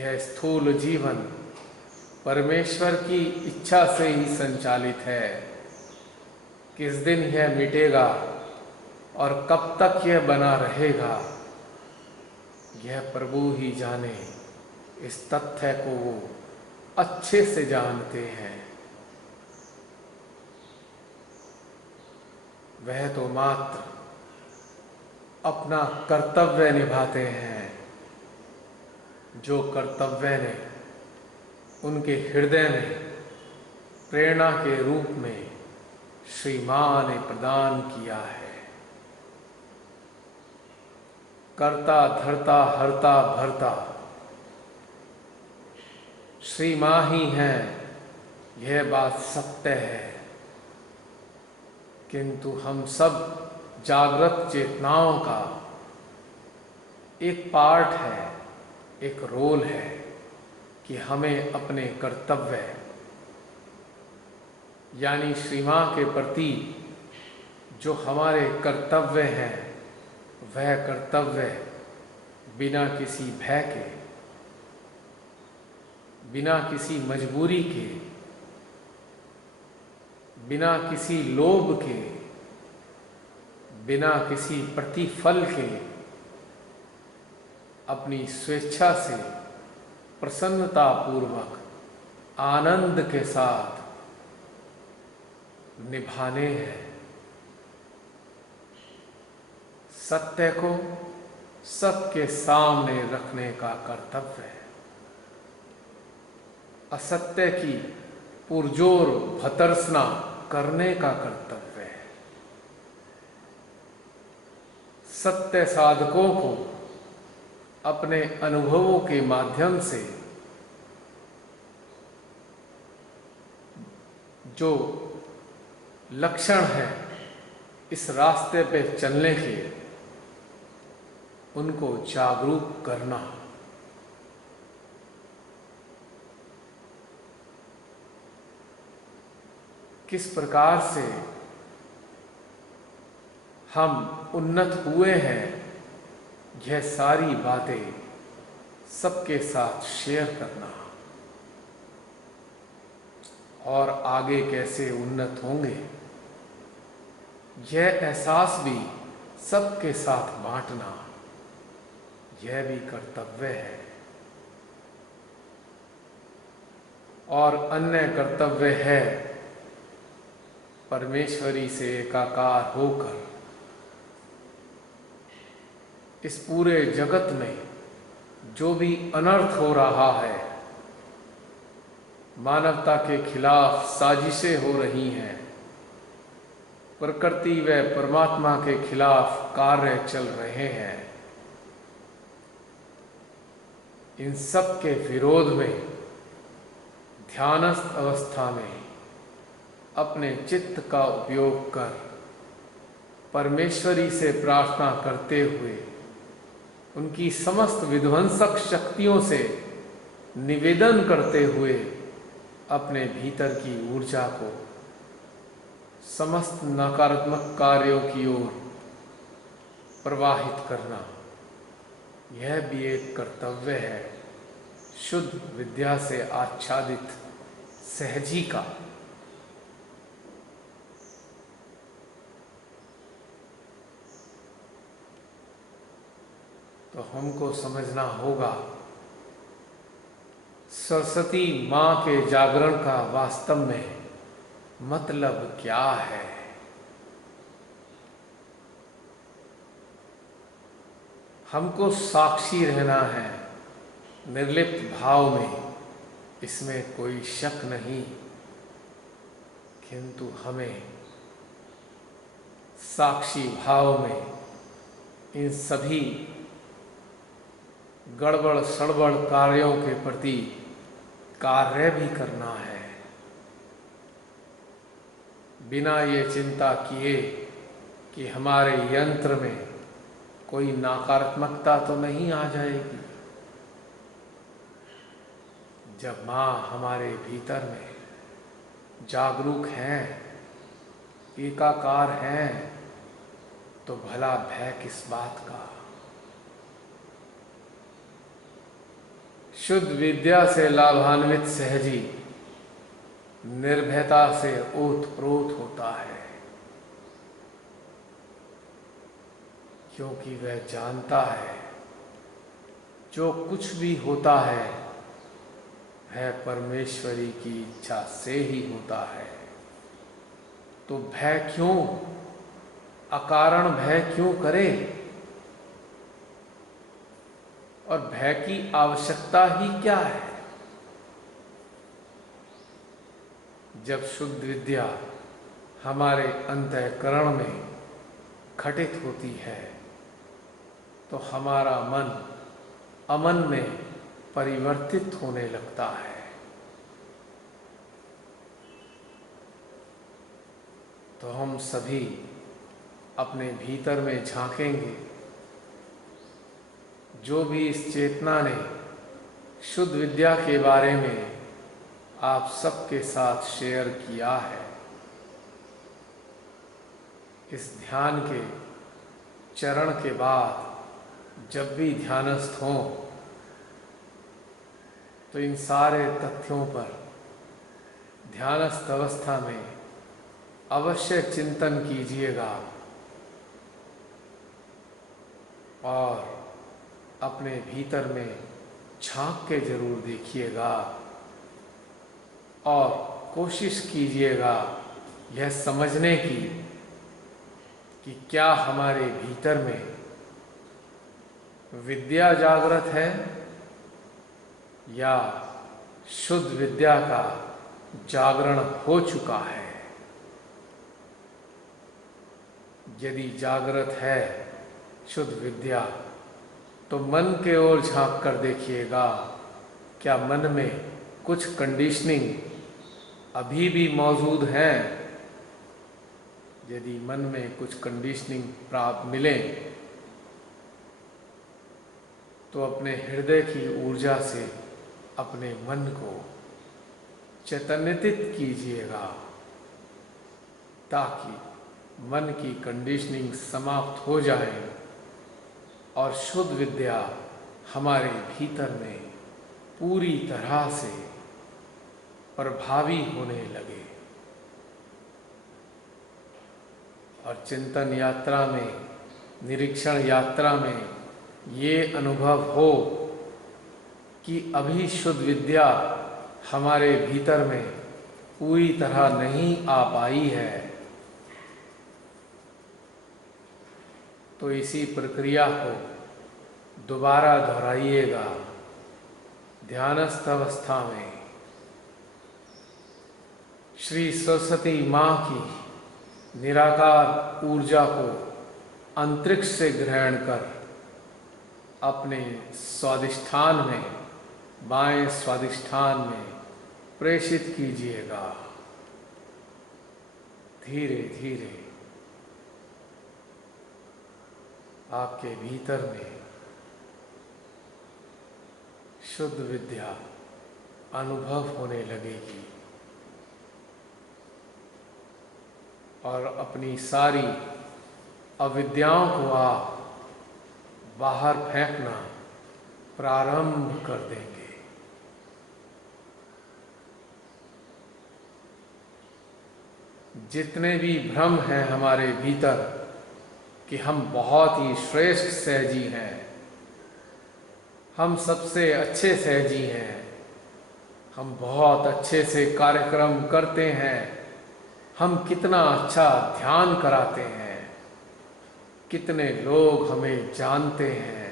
यह स्थूल जीवन परमेश्वर की इच्छा से ही संचालित है। किस दिन यह मिटेगा और कब तक यह बना रहेगा, यह प्रभु ही जाने। इस तथ्य को वो अच्छे से जानते हैं। वह तो मात्र अपना कर्तव्य निभाते हैं, जो कर्तव्य ने उनके हृदय में प्रेरणा के रूप में श्री मां ने प्रदान किया है। करता धरता हरता भरता श्री मां ही हैं, यह बात सत्य है। किंतु हम सब जागृत चेतनाओं का एक पार्ट है, एक रोल है कि हमें अपने कर्तव्य यानी श्री मां के प्रति जो हमारे कर्तव्य हैं, वह कर्तव्य बिना किसी भय के, बिना किसी मजबूरी के, बिना किसी लोभ के, बिना किसी प्रतिफल के, अपनी स्वेच्छा से प्रसन्नता पूर्वक आनंद के साथ निभाने हैं। सत्य को सबके सामने रखने का कर्तव्य है। असत्य की पुरजोर भर्त्सना करने का कर्तव्य है। सत्य साधकों को अपने अनुभवों के माध्यम से जो लक्षण है इस रास्ते पे चलने के, उनको जागरूक करना। किस प्रकार से हम उन्नत हुए हैं, यह सारी बातें सबके साथ शेयर करना और आगे कैसे उन्नत होंगे, यह एहसास भी सबके साथ बांटना, यह भी कर्तव्य है। और अन्य कर्तव्य है परमेश्वरी से एकाकार होकर इस पूरे जगत में जो भी अनर्थ हो रहा है, मानवता के खिलाफ साजिशें हो रही हैं, प्रकृति व परमात्मा के खिलाफ कार्य चल रहे हैं, इन सब के विरोध में ध्यानस्थ अवस्था में अपने चित्त का उपयोग कर परमेश्वरी से प्रार्थना करते हुए उनकी समस्त विध्वंसक शक्तियों से निवेदन करते हुए अपने भीतर की ऊर्जा को समस्त नकारात्मक कार्यों की ओर प्रवाहित करना, यह भी एक कर्तव्य है शुद्ध विद्या से आच्छादित सहजी का। तो हमको समझना होगा सरस्वती मां के जागरण का वास्तव में मतलब क्या है। हमको साक्षी रहना है निर्लिप्त भाव में, इसमें कोई शक नहीं। किंतु हमें साक्षी भाव में इन सभी गड़बड़ सड़बड़ कार्यों के प्रति कार्य भी करना है, बिना ये चिंता किए कि हमारे यंत्र में कोई नकारात्मकता तो नहीं आ जाएगी। जब मां हमारे भीतर में जागरूक हैं, एकाकार हैं, तो भला भय किस बात का। शुद्ध विद्या से लाभान्वित सहजी निर्भयता से ओतप्रोत होता है। क्योंकि वह जानता है जो कुछ भी होता है वह परमेश्वरी की इच्छा से ही होता है। तो भय क्यों, अकारण भय क्यों करे? और भय की आवश्यकता ही क्या है? जब शुद्ध विद्या हमारे अंतःकरण में घटित होती है तो हमारा मन अमन में परिवर्तित होने लगता है। तो हम सभी अपने भीतर में झांकेंगे। जो भी इस चेतना ने शुद्ध विद्या के बारे में आप सबके साथ शेयर किया है, इस ध्यान के चरण के बाद जब भी ध्यानस्थ हों तो इन सारे तथ्यों पर ध्यानस्थ अवस्था में अवश्य चिंतन कीजिएगा और अपने भीतर में झांक के जरूर देखिएगा और कोशिश कीजिएगा यह समझने की कि क्या हमारे भीतर में विद्या जागृत है या शुद्ध विद्या का जागरण हो चुका है। यदि जागृत है शुद्ध विद्या तो मन के ओर झांक कर देखिएगा, क्या मन में कुछ कंडीशनिंग अभी भी मौजूद हैं? यदि मन में कुछ कंडीशनिंग प्राप्त मिले तो अपने हृदय की ऊर्जा से अपने मन को चैतन्यित कीजिएगा ताकि मन की कंडीशनिंग समाप्त हो जाए और शुद्ध विद्या हमारे भीतर में पूरी तरह से प्रभावी होने लगे। और चिंतन यात्रा में, निरीक्षण यात्रा में ये अनुभव हो कि अभी शुद्ध विद्या हमारे भीतर में पूरी तरह नहीं आ पाई है, तो इसी प्रक्रिया को दोबारा दोहराइएगा ध्यानस्थ अवस्था में। श्री सरस्वती माँ की निराकार ऊर्जा को अंतरिक्ष से ग्रहण कर अपने स्वादिष्ठान में, बाएं स्वादिष्ठान में प्रेषित कीजिएगा। धीरे धीरे आपके भीतर में शुद्ध विद्या अनुभव होने लगेगी और अपनी सारी अविद्याओं को आप बाहर फेंकना प्रारंभ कर देंगे। जितने भी भ्रम हैं हमारे भीतर कि हम बहुत ही श्रेष्ठ सहजी हैं, हम सबसे अच्छे सहजी हैं, हम बहुत अच्छे से कार्यक्रम करते हैं, हम कितना अच्छा ध्यान कराते हैं, कितने लोग हमें जानते हैं,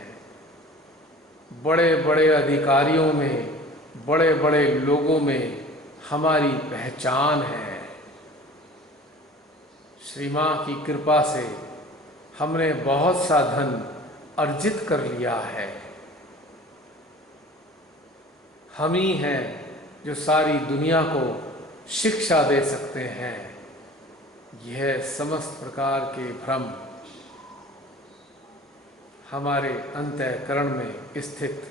बड़े बड़े अधिकारियों में, बड़े बड़े लोगों में हमारी पहचान है। श्री माँ की कृपा से हमने बहुत सा धन अर्जित कर लिया है। हम ही हैं जो सारी दुनिया को शिक्षा दे सकते हैं। यह समस्त प्रकार के भ्रम हमारे अंतःकरण में स्थित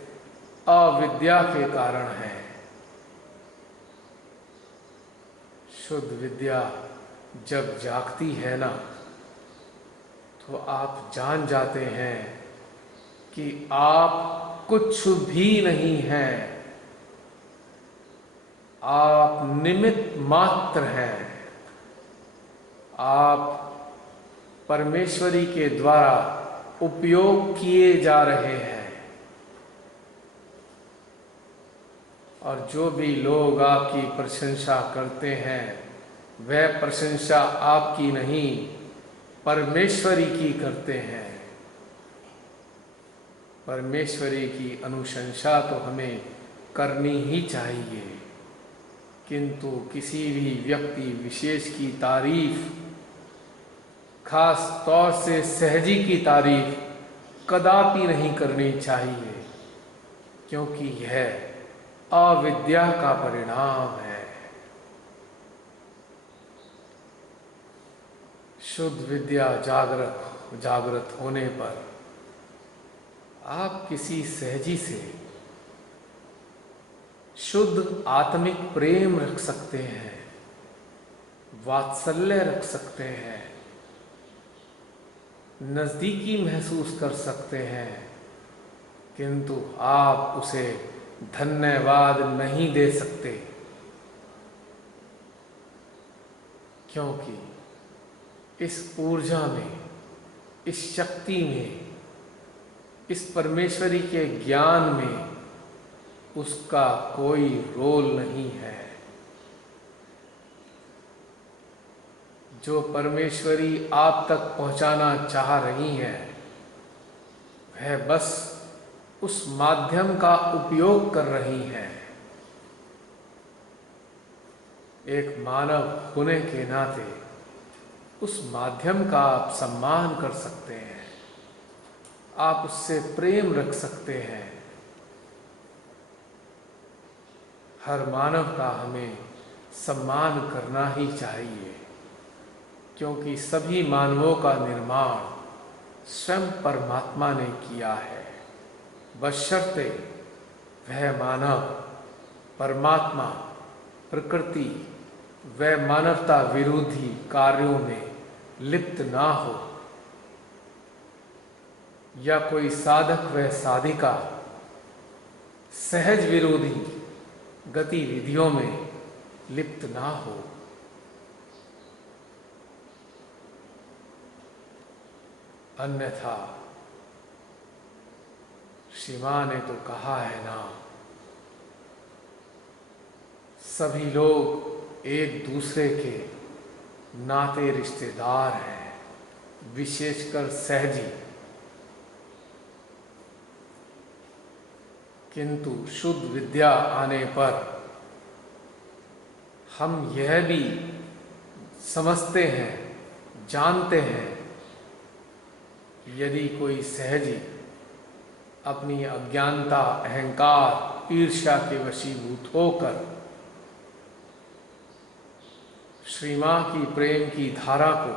अविद्या के कारण है। शुद्ध विद्या जब जागती है ना, तो आप जान जाते हैं कि आप कुछ भी नहीं हैं, आप निमित्त मात्र हैं। आप परमेश्वरी के द्वारा उपयोग किए जा रहे हैं। और जो भी लोग आपकी प्रशंसा करते हैं वह प्रशंसा आपकी नहीं परमेश्वरी की करते हैं। परमेश्वरी की अनुशंसा तो हमें करनी ही चाहिए, किंतु किसी भी व्यक्ति विशेष की तारीफ, खास तौर से सहजी की तारीफ कदापि नहीं करनी चाहिए, क्योंकि यह अविद्या का परिणाम है। शुद्ध विद्या जागृत होने पर आप किसी सहजी से शुद्ध आत्मिक प्रेम रख सकते हैं, वात्सल्य रख सकते हैं, नजदीकी महसूस कर सकते हैं, किंतु आप उसे धन्यवाद नहीं दे सकते, क्योंकि इस ऊर्जा में, इस शक्ति में, इस परमेश्वरी के ज्ञान में उसका कोई रोल नहीं है। जो परमेश्वरी आप तक पहुंचाना चाह रही है वह बस उस माध्यम का उपयोग कर रही है। एक मानव होने के नाते उस माध्यम का आप सम्मान कर सकते हैं, आप उससे प्रेम रख सकते हैं। हर मानव का हमें सम्मान करना ही चाहिए, क्योंकि सभी मानवों का निर्माण स्वयं परमात्मा ने किया है, बशर्ते वह मानव परमात्मा, प्रकृति व मानवता विरोधी कार्यों में लिप्त ना हो, या कोई साधक व साधिका सहज विरोधी गतिविधियों में लिप्त ना हो। अन्यथा श्री मां ने तो कहा है ना, सभी लोग एक दूसरे के नाते रिश्तेदार हैं, विशेषकर सहजी। किंतु शुद्ध विद्या आने पर हम यह भी समझते हैं, जानते हैं, यदि कोई सहजी अपनी अज्ञानता, अहंकार, ईर्ष्या के वशीभूत होकर श्री मां की प्रेम की धारा को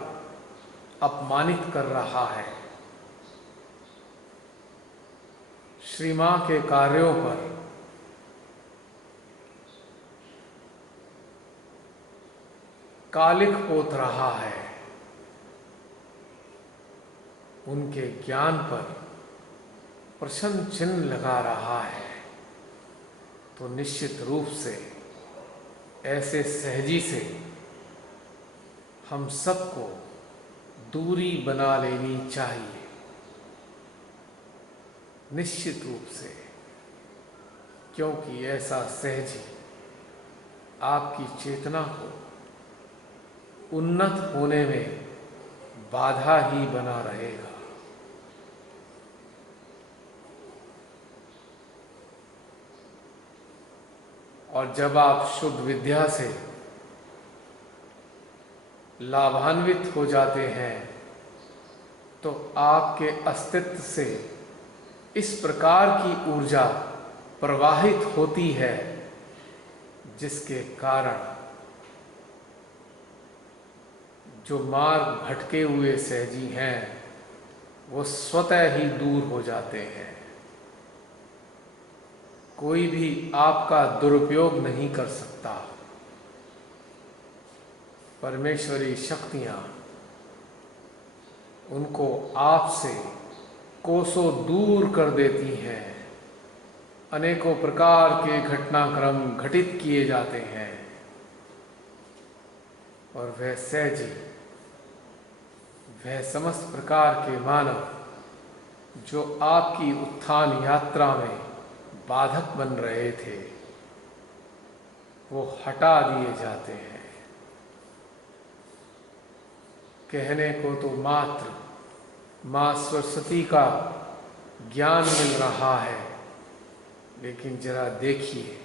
अपमानित कर रहा है, श्री मां के कार्यों पर कालिख पोत रहा है, उनके ज्ञान पर प्रश्न चिन्ह लगा रहा है, तो निश्चित रूप से ऐसे सहजी से हम सबको दूरी बना लेनी चाहिए, निश्चित रूप से, क्योंकि ऐसा सहजी आपकी चेतना को उन्नत होने में बाधा ही बना रहेगा। और जब आप शुद्ध विद्या से लाभान्वित हो जाते हैं तो आपके अस्तित्व से इस प्रकार की ऊर्जा प्रवाहित होती है जिसके कारण जो मार्ग भटके हुए सहजी हैं वो स्वतः ही दूर हो जाते हैं। कोई भी आपका दुरुपयोग नहीं कर सकता। परमेश्वरी शक्तियां उनको आपसे कोसों दूर कर देती हैं। अनेकों प्रकार के घटनाक्रम घटित किए जाते हैं और वह सहजी, वह समस्त प्रकार के मानव जो आपकी उत्थान यात्रा में बाधक बन रहे थे, वो हटा दिए जाते हैं। कहने को तो मात्र माँ सरस्वती का ज्ञान मिल रहा है, लेकिन जरा देखिए,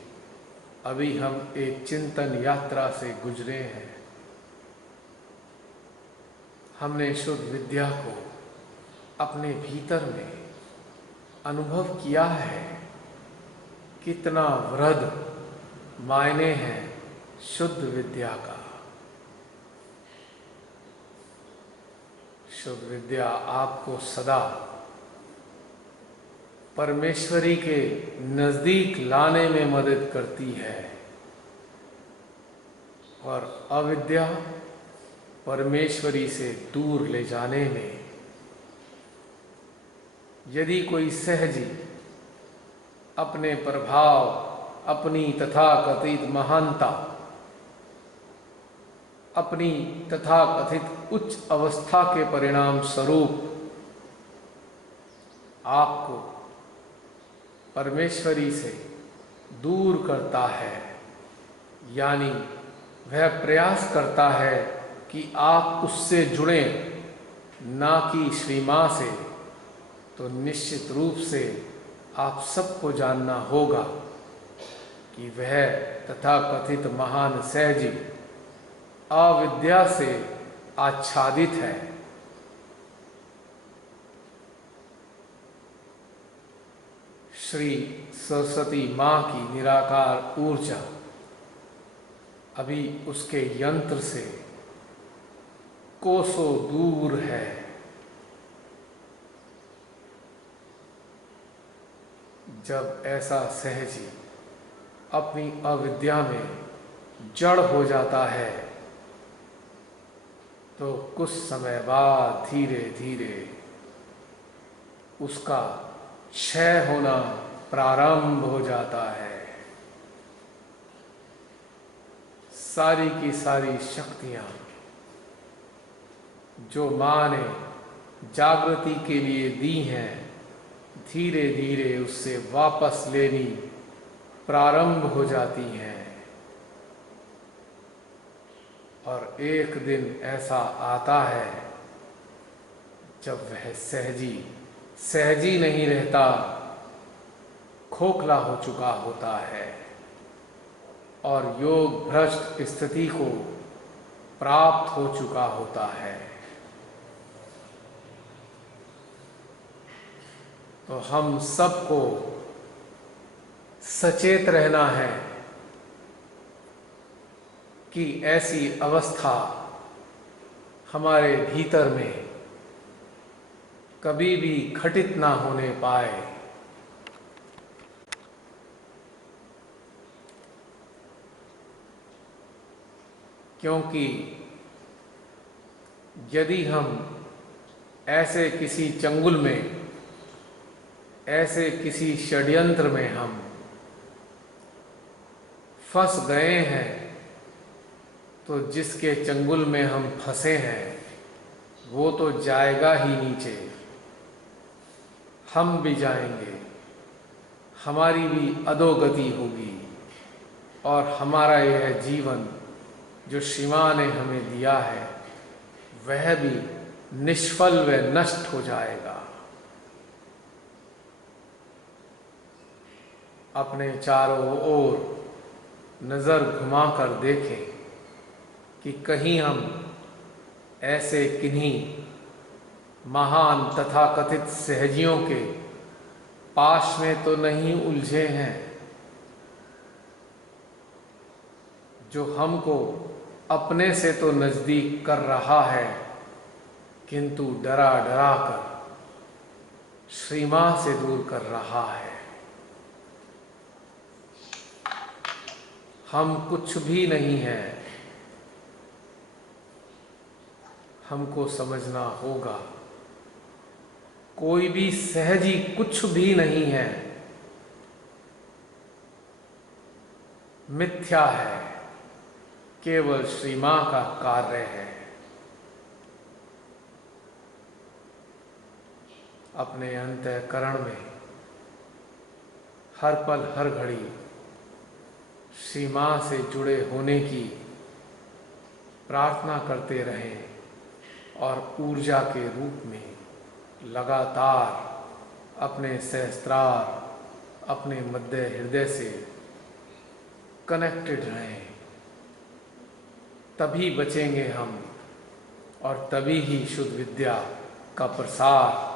अभी हम एक चिंतन यात्रा से गुजरे हैं। हमने शुद्ध विद्या को अपने भीतर में अनुभव किया है। कितना वृहद मायने हैं शुद्ध विद्या का। शुद्ध विद्या आपको सदा परमेश्वरी के नजदीक लाने में मदद करती है, और अविद्या परमेश्वरी से दूर ले जाने में। यदि कोई सहजी अपने प्रभाव, अपनी तथाकथित महानता, अपनी तथाकथित उच्च अवस्था के परिणाम स्वरूप आपको परमेश्वरी से दूर करता है, यानी वह प्रयास करता है कि आप उससे जुड़ें, ना कि श्री मां से, तो निश्चित रूप से आप सबको जानना होगा कि वह तथाकथित महान सहजी अविद्या से आच्छादित है। श्री सरस्वती मां की निराकार ऊर्जा अभी उसके यंत्र से कोसों दूर है। जब ऐसा सहजी अपनी अविद्या में जड़ हो जाता है, तो कुछ समय बाद धीरे धीरे उसका क्षय होना प्रारंभ हो जाता है। सारी की सारी शक्तियां जो मां ने जागृति के लिए दी हैं, धीरे धीरे उससे वापस लेनी प्रारंभ हो जाती हैं। और एक दिन ऐसा आता है जब वह सहजी नहीं रहता, खोखला हो चुका होता है और योग भ्रष्ट स्थिति को प्राप्त हो चुका होता है। तो हम सबको सचेत रहना है कि ऐसी अवस्था हमारे भीतर में कभी भी घटित ना होने पाए। क्योंकि यदि हम ऐसे किसी चंगुल में, ऐसे किसी षड्यंत्र में हम फंस गए हैं, तो जिसके चंगुल में हम फंसे हैं वो तो जाएगा ही नीचे, हम भी जाएंगे, हमारी भी अधोगति होगी और हमारा यह जीवन जो श्री मां ने हमें दिया है वह भी निष्फल व नष्ट हो जाएगा। अपने चारों ओर नजर घुमाकर देखें कि कहीं हम ऐसे किन्हीं महान तथाकथित सहजियों के पाश में तो नहीं उलझे हैं जो हमको अपने से तो नजदीक कर रहा है, किंतु डरा डरा कर श्री मां से दूर कर रहा है। हम कुछ भी नहीं हैं, हमको समझना होगा। कोई भी सहजी कुछ भी नहीं है, मिथ्या है, केवल श्री मां का कार्य है। अपने अंतःकरण में हर पल हर घड़ी श्री माँ से जुड़े होने की प्रार्थना करते रहें और ऊर्जा के रूप में लगातार अपने सहस्त्रार, अपने मध्य हृदय से कनेक्टेड रहें। तभी बचेंगे हम और तभी ही शुद्ध विद्या का प्रसार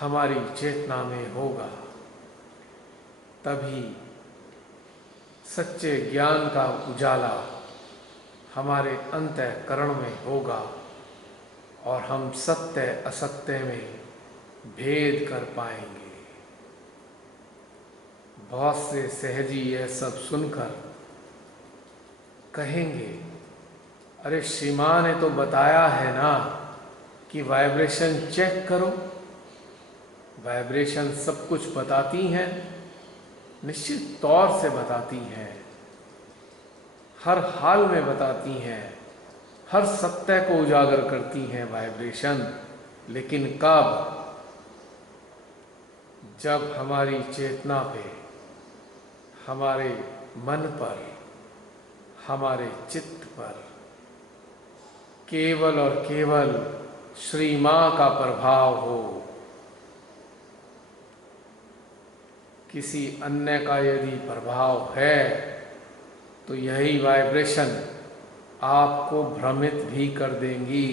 हमारी चेतना में होगा। तभी सच्चे ज्ञान का उजाला हमारे अंतःकरण में होगा और हम सत्य असत्य में भेद कर पाएंगे। बहुत से सहजी यह सब सुनकर कहेंगे, अरे श्री माँ ने तो बताया है ना कि वाइब्रेशन चेक करो। वाइब्रेशन सब कुछ बताती हैं, निश्चित तौर से बताती हैं, हर हाल में बताती हैं, हर सत्य को उजागर करती हैं वाइब्रेशन। लेकिन कब? जब हमारी चेतना पे, हमारे मन पर, हमारे चित्त पर केवल और केवल श्री माँ का प्रभाव हो। किसी अन्य का यदि प्रभाव है तो यही वाइब्रेशन आपको भ्रमित भी कर देंगी।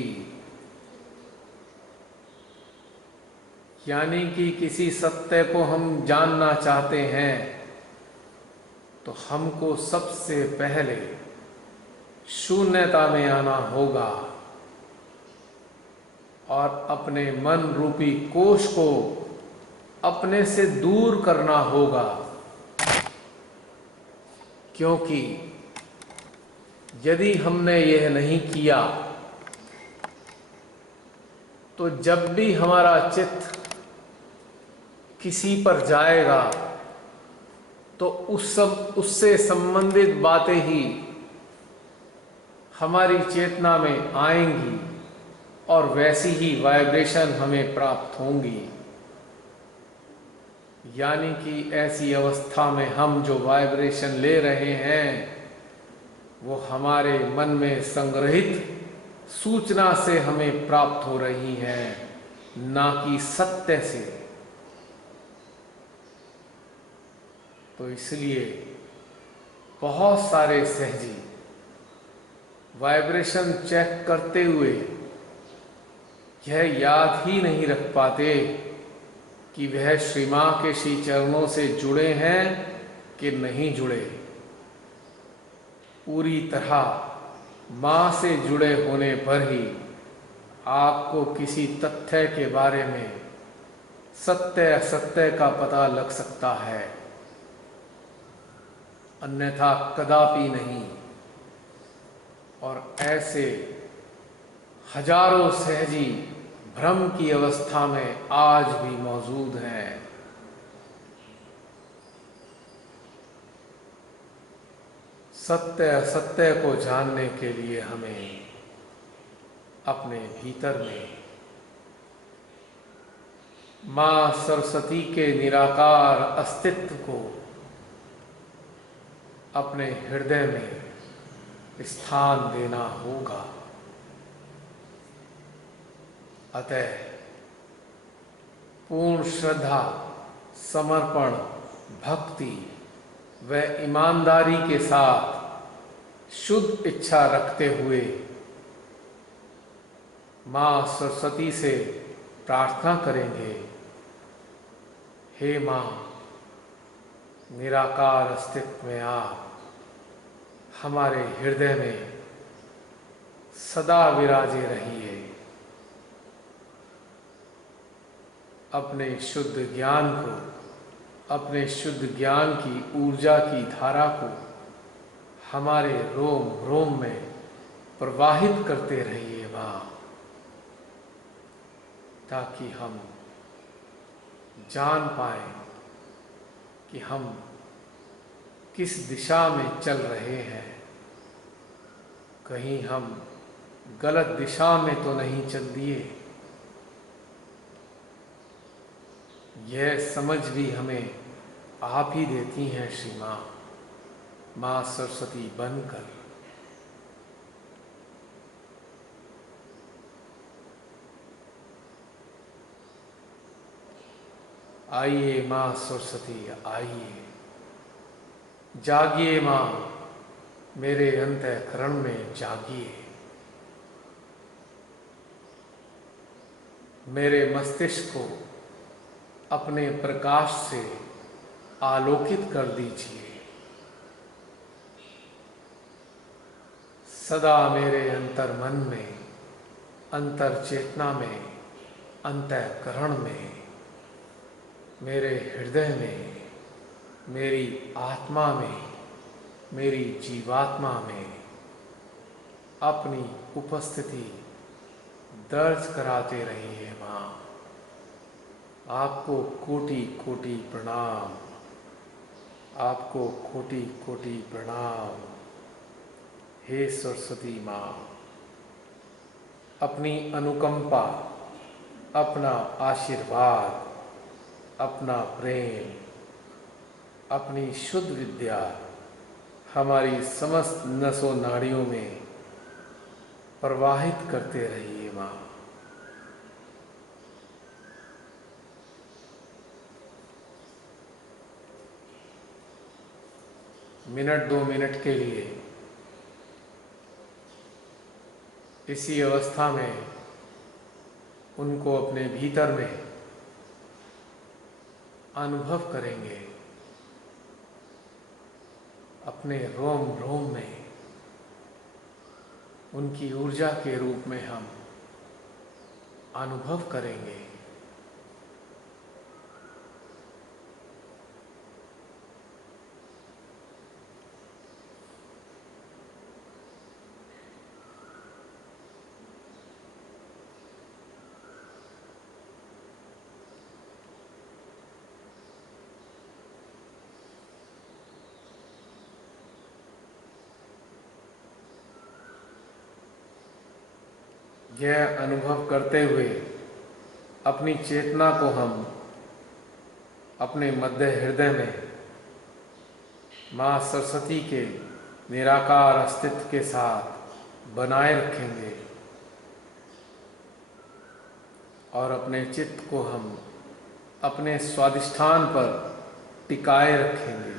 यानी कि किसी सत्य को हम जानना चाहते हैं तो हमको सबसे पहले शून्यता में आना होगा और अपने मन रूपी कोश को अपने से दूर करना होगा। क्योंकि यदि हमने यह नहीं किया तो जब भी हमारा चित्त किसी पर जाएगा तो उससे संबंधित बातें ही हमारी चेतना में आएंगी और वैसी ही वाइब्रेशन हमें प्राप्त होंगी। यानी कि ऐसी अवस्था में हम जो वाइब्रेशन ले रहे हैं वो हमारे मन में संग्रहित सूचना से हमें प्राप्त हो रही हैं, ना कि सत्य से। तो इसलिए बहुत सारे सहजी वाइब्रेशन चेक करते हुए यह याद ही नहीं रख पाते कि वह श्री माँ के श्री चरणों से जुड़े हैं कि नहीं जुड़े। पूरी तरह माँ से जुड़े होने पर ही आपको किसी तथ्य के बारे में सत्य असत्य का पता लग सकता है, अन्यथा कदापि नहीं। और ऐसे हजारों सहजी भ्रम की अवस्था में आज भी मौजूद हैं। सत्य असत्य को जानने के लिए हमें अपने भीतर में माँ सरस्वती के निराकार अस्तित्व को अपने हृदय में स्थान देना होगा। अतः पूर्ण श्रद्धा, समर्पण, भक्ति व ईमानदारी के साथ शुद्ध इच्छा रखते हुए माँ सरस्वती से प्रार्थना करेंगे, हे माँ, निराकार अस्तित्व में आप हमारे हृदय में सदा विराजे रहिए। अपने शुद्ध ज्ञान को, अपने शुद्ध ज्ञान की ऊर्जा की धारा को हमारे रोम रोम में प्रवाहित करते रहिए माँ, ताकि हम जान पाएं कि हम किस दिशा में चल रहे हैं। कहीं हम गलत दिशा में तो नहीं चल दिए। यह समझ भी हमें आप ही देती हैं श्री माँ, माँ सरस्वती बनकर। आइए माँ सरस्वती आइए, जागिए माँ मेरे अंतःकरण में जागिए, मेरे मस्तिष्क को अपने प्रकाश से आलोकित कर दीजिए। सदा मेरे अंतर्मन में, अंतर चेतना में, अंतःकरण में, मेरे हृदय में, मेरी आत्मा में, मेरी जीवात्मा में अपनी उपस्थिति दर्ज कराते रहिए माँ। आपको कोटि कोटि प्रणाम, आपको कोटि कोटि प्रणाम। हे सरस्वती माँ, अपनी अनुकंपा, अपना आशीर्वाद, अपना प्रेम, अपनी शुद्ध विद्या हमारी समस्त नसों नाड़ियों में प्रवाहित करते रहिए माँ। मिनट 2 मिनट के लिए इसी अवस्था में उनको अपने भीतर में अनुभव करेंगे, अपने रोम रोम में उनकी ऊर्जा के रूप में हम अनुभव करेंगे। यह अनुभव करते हुए अपनी चेतना को हम अपने मध्य हृदय में माँ सरस्वती के निराकार अस्तित्व के साथ बनाए रखेंगे और अपने चित्त को हम अपने स्वादिष्ठान पर टिकाए रखेंगे।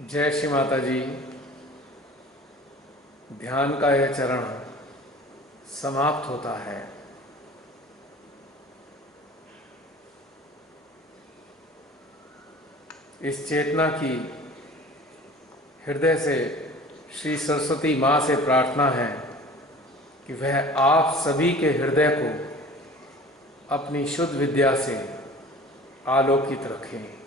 जय श्री माता जी। ध्यान का यह चरण समाप्त होता है। इस चेतना की हृदय से श्री सरस्वती माँ से प्रार्थना है कि वह आप सभी के हृदय को अपनी शुद्ध विद्या से आलोकित रखें।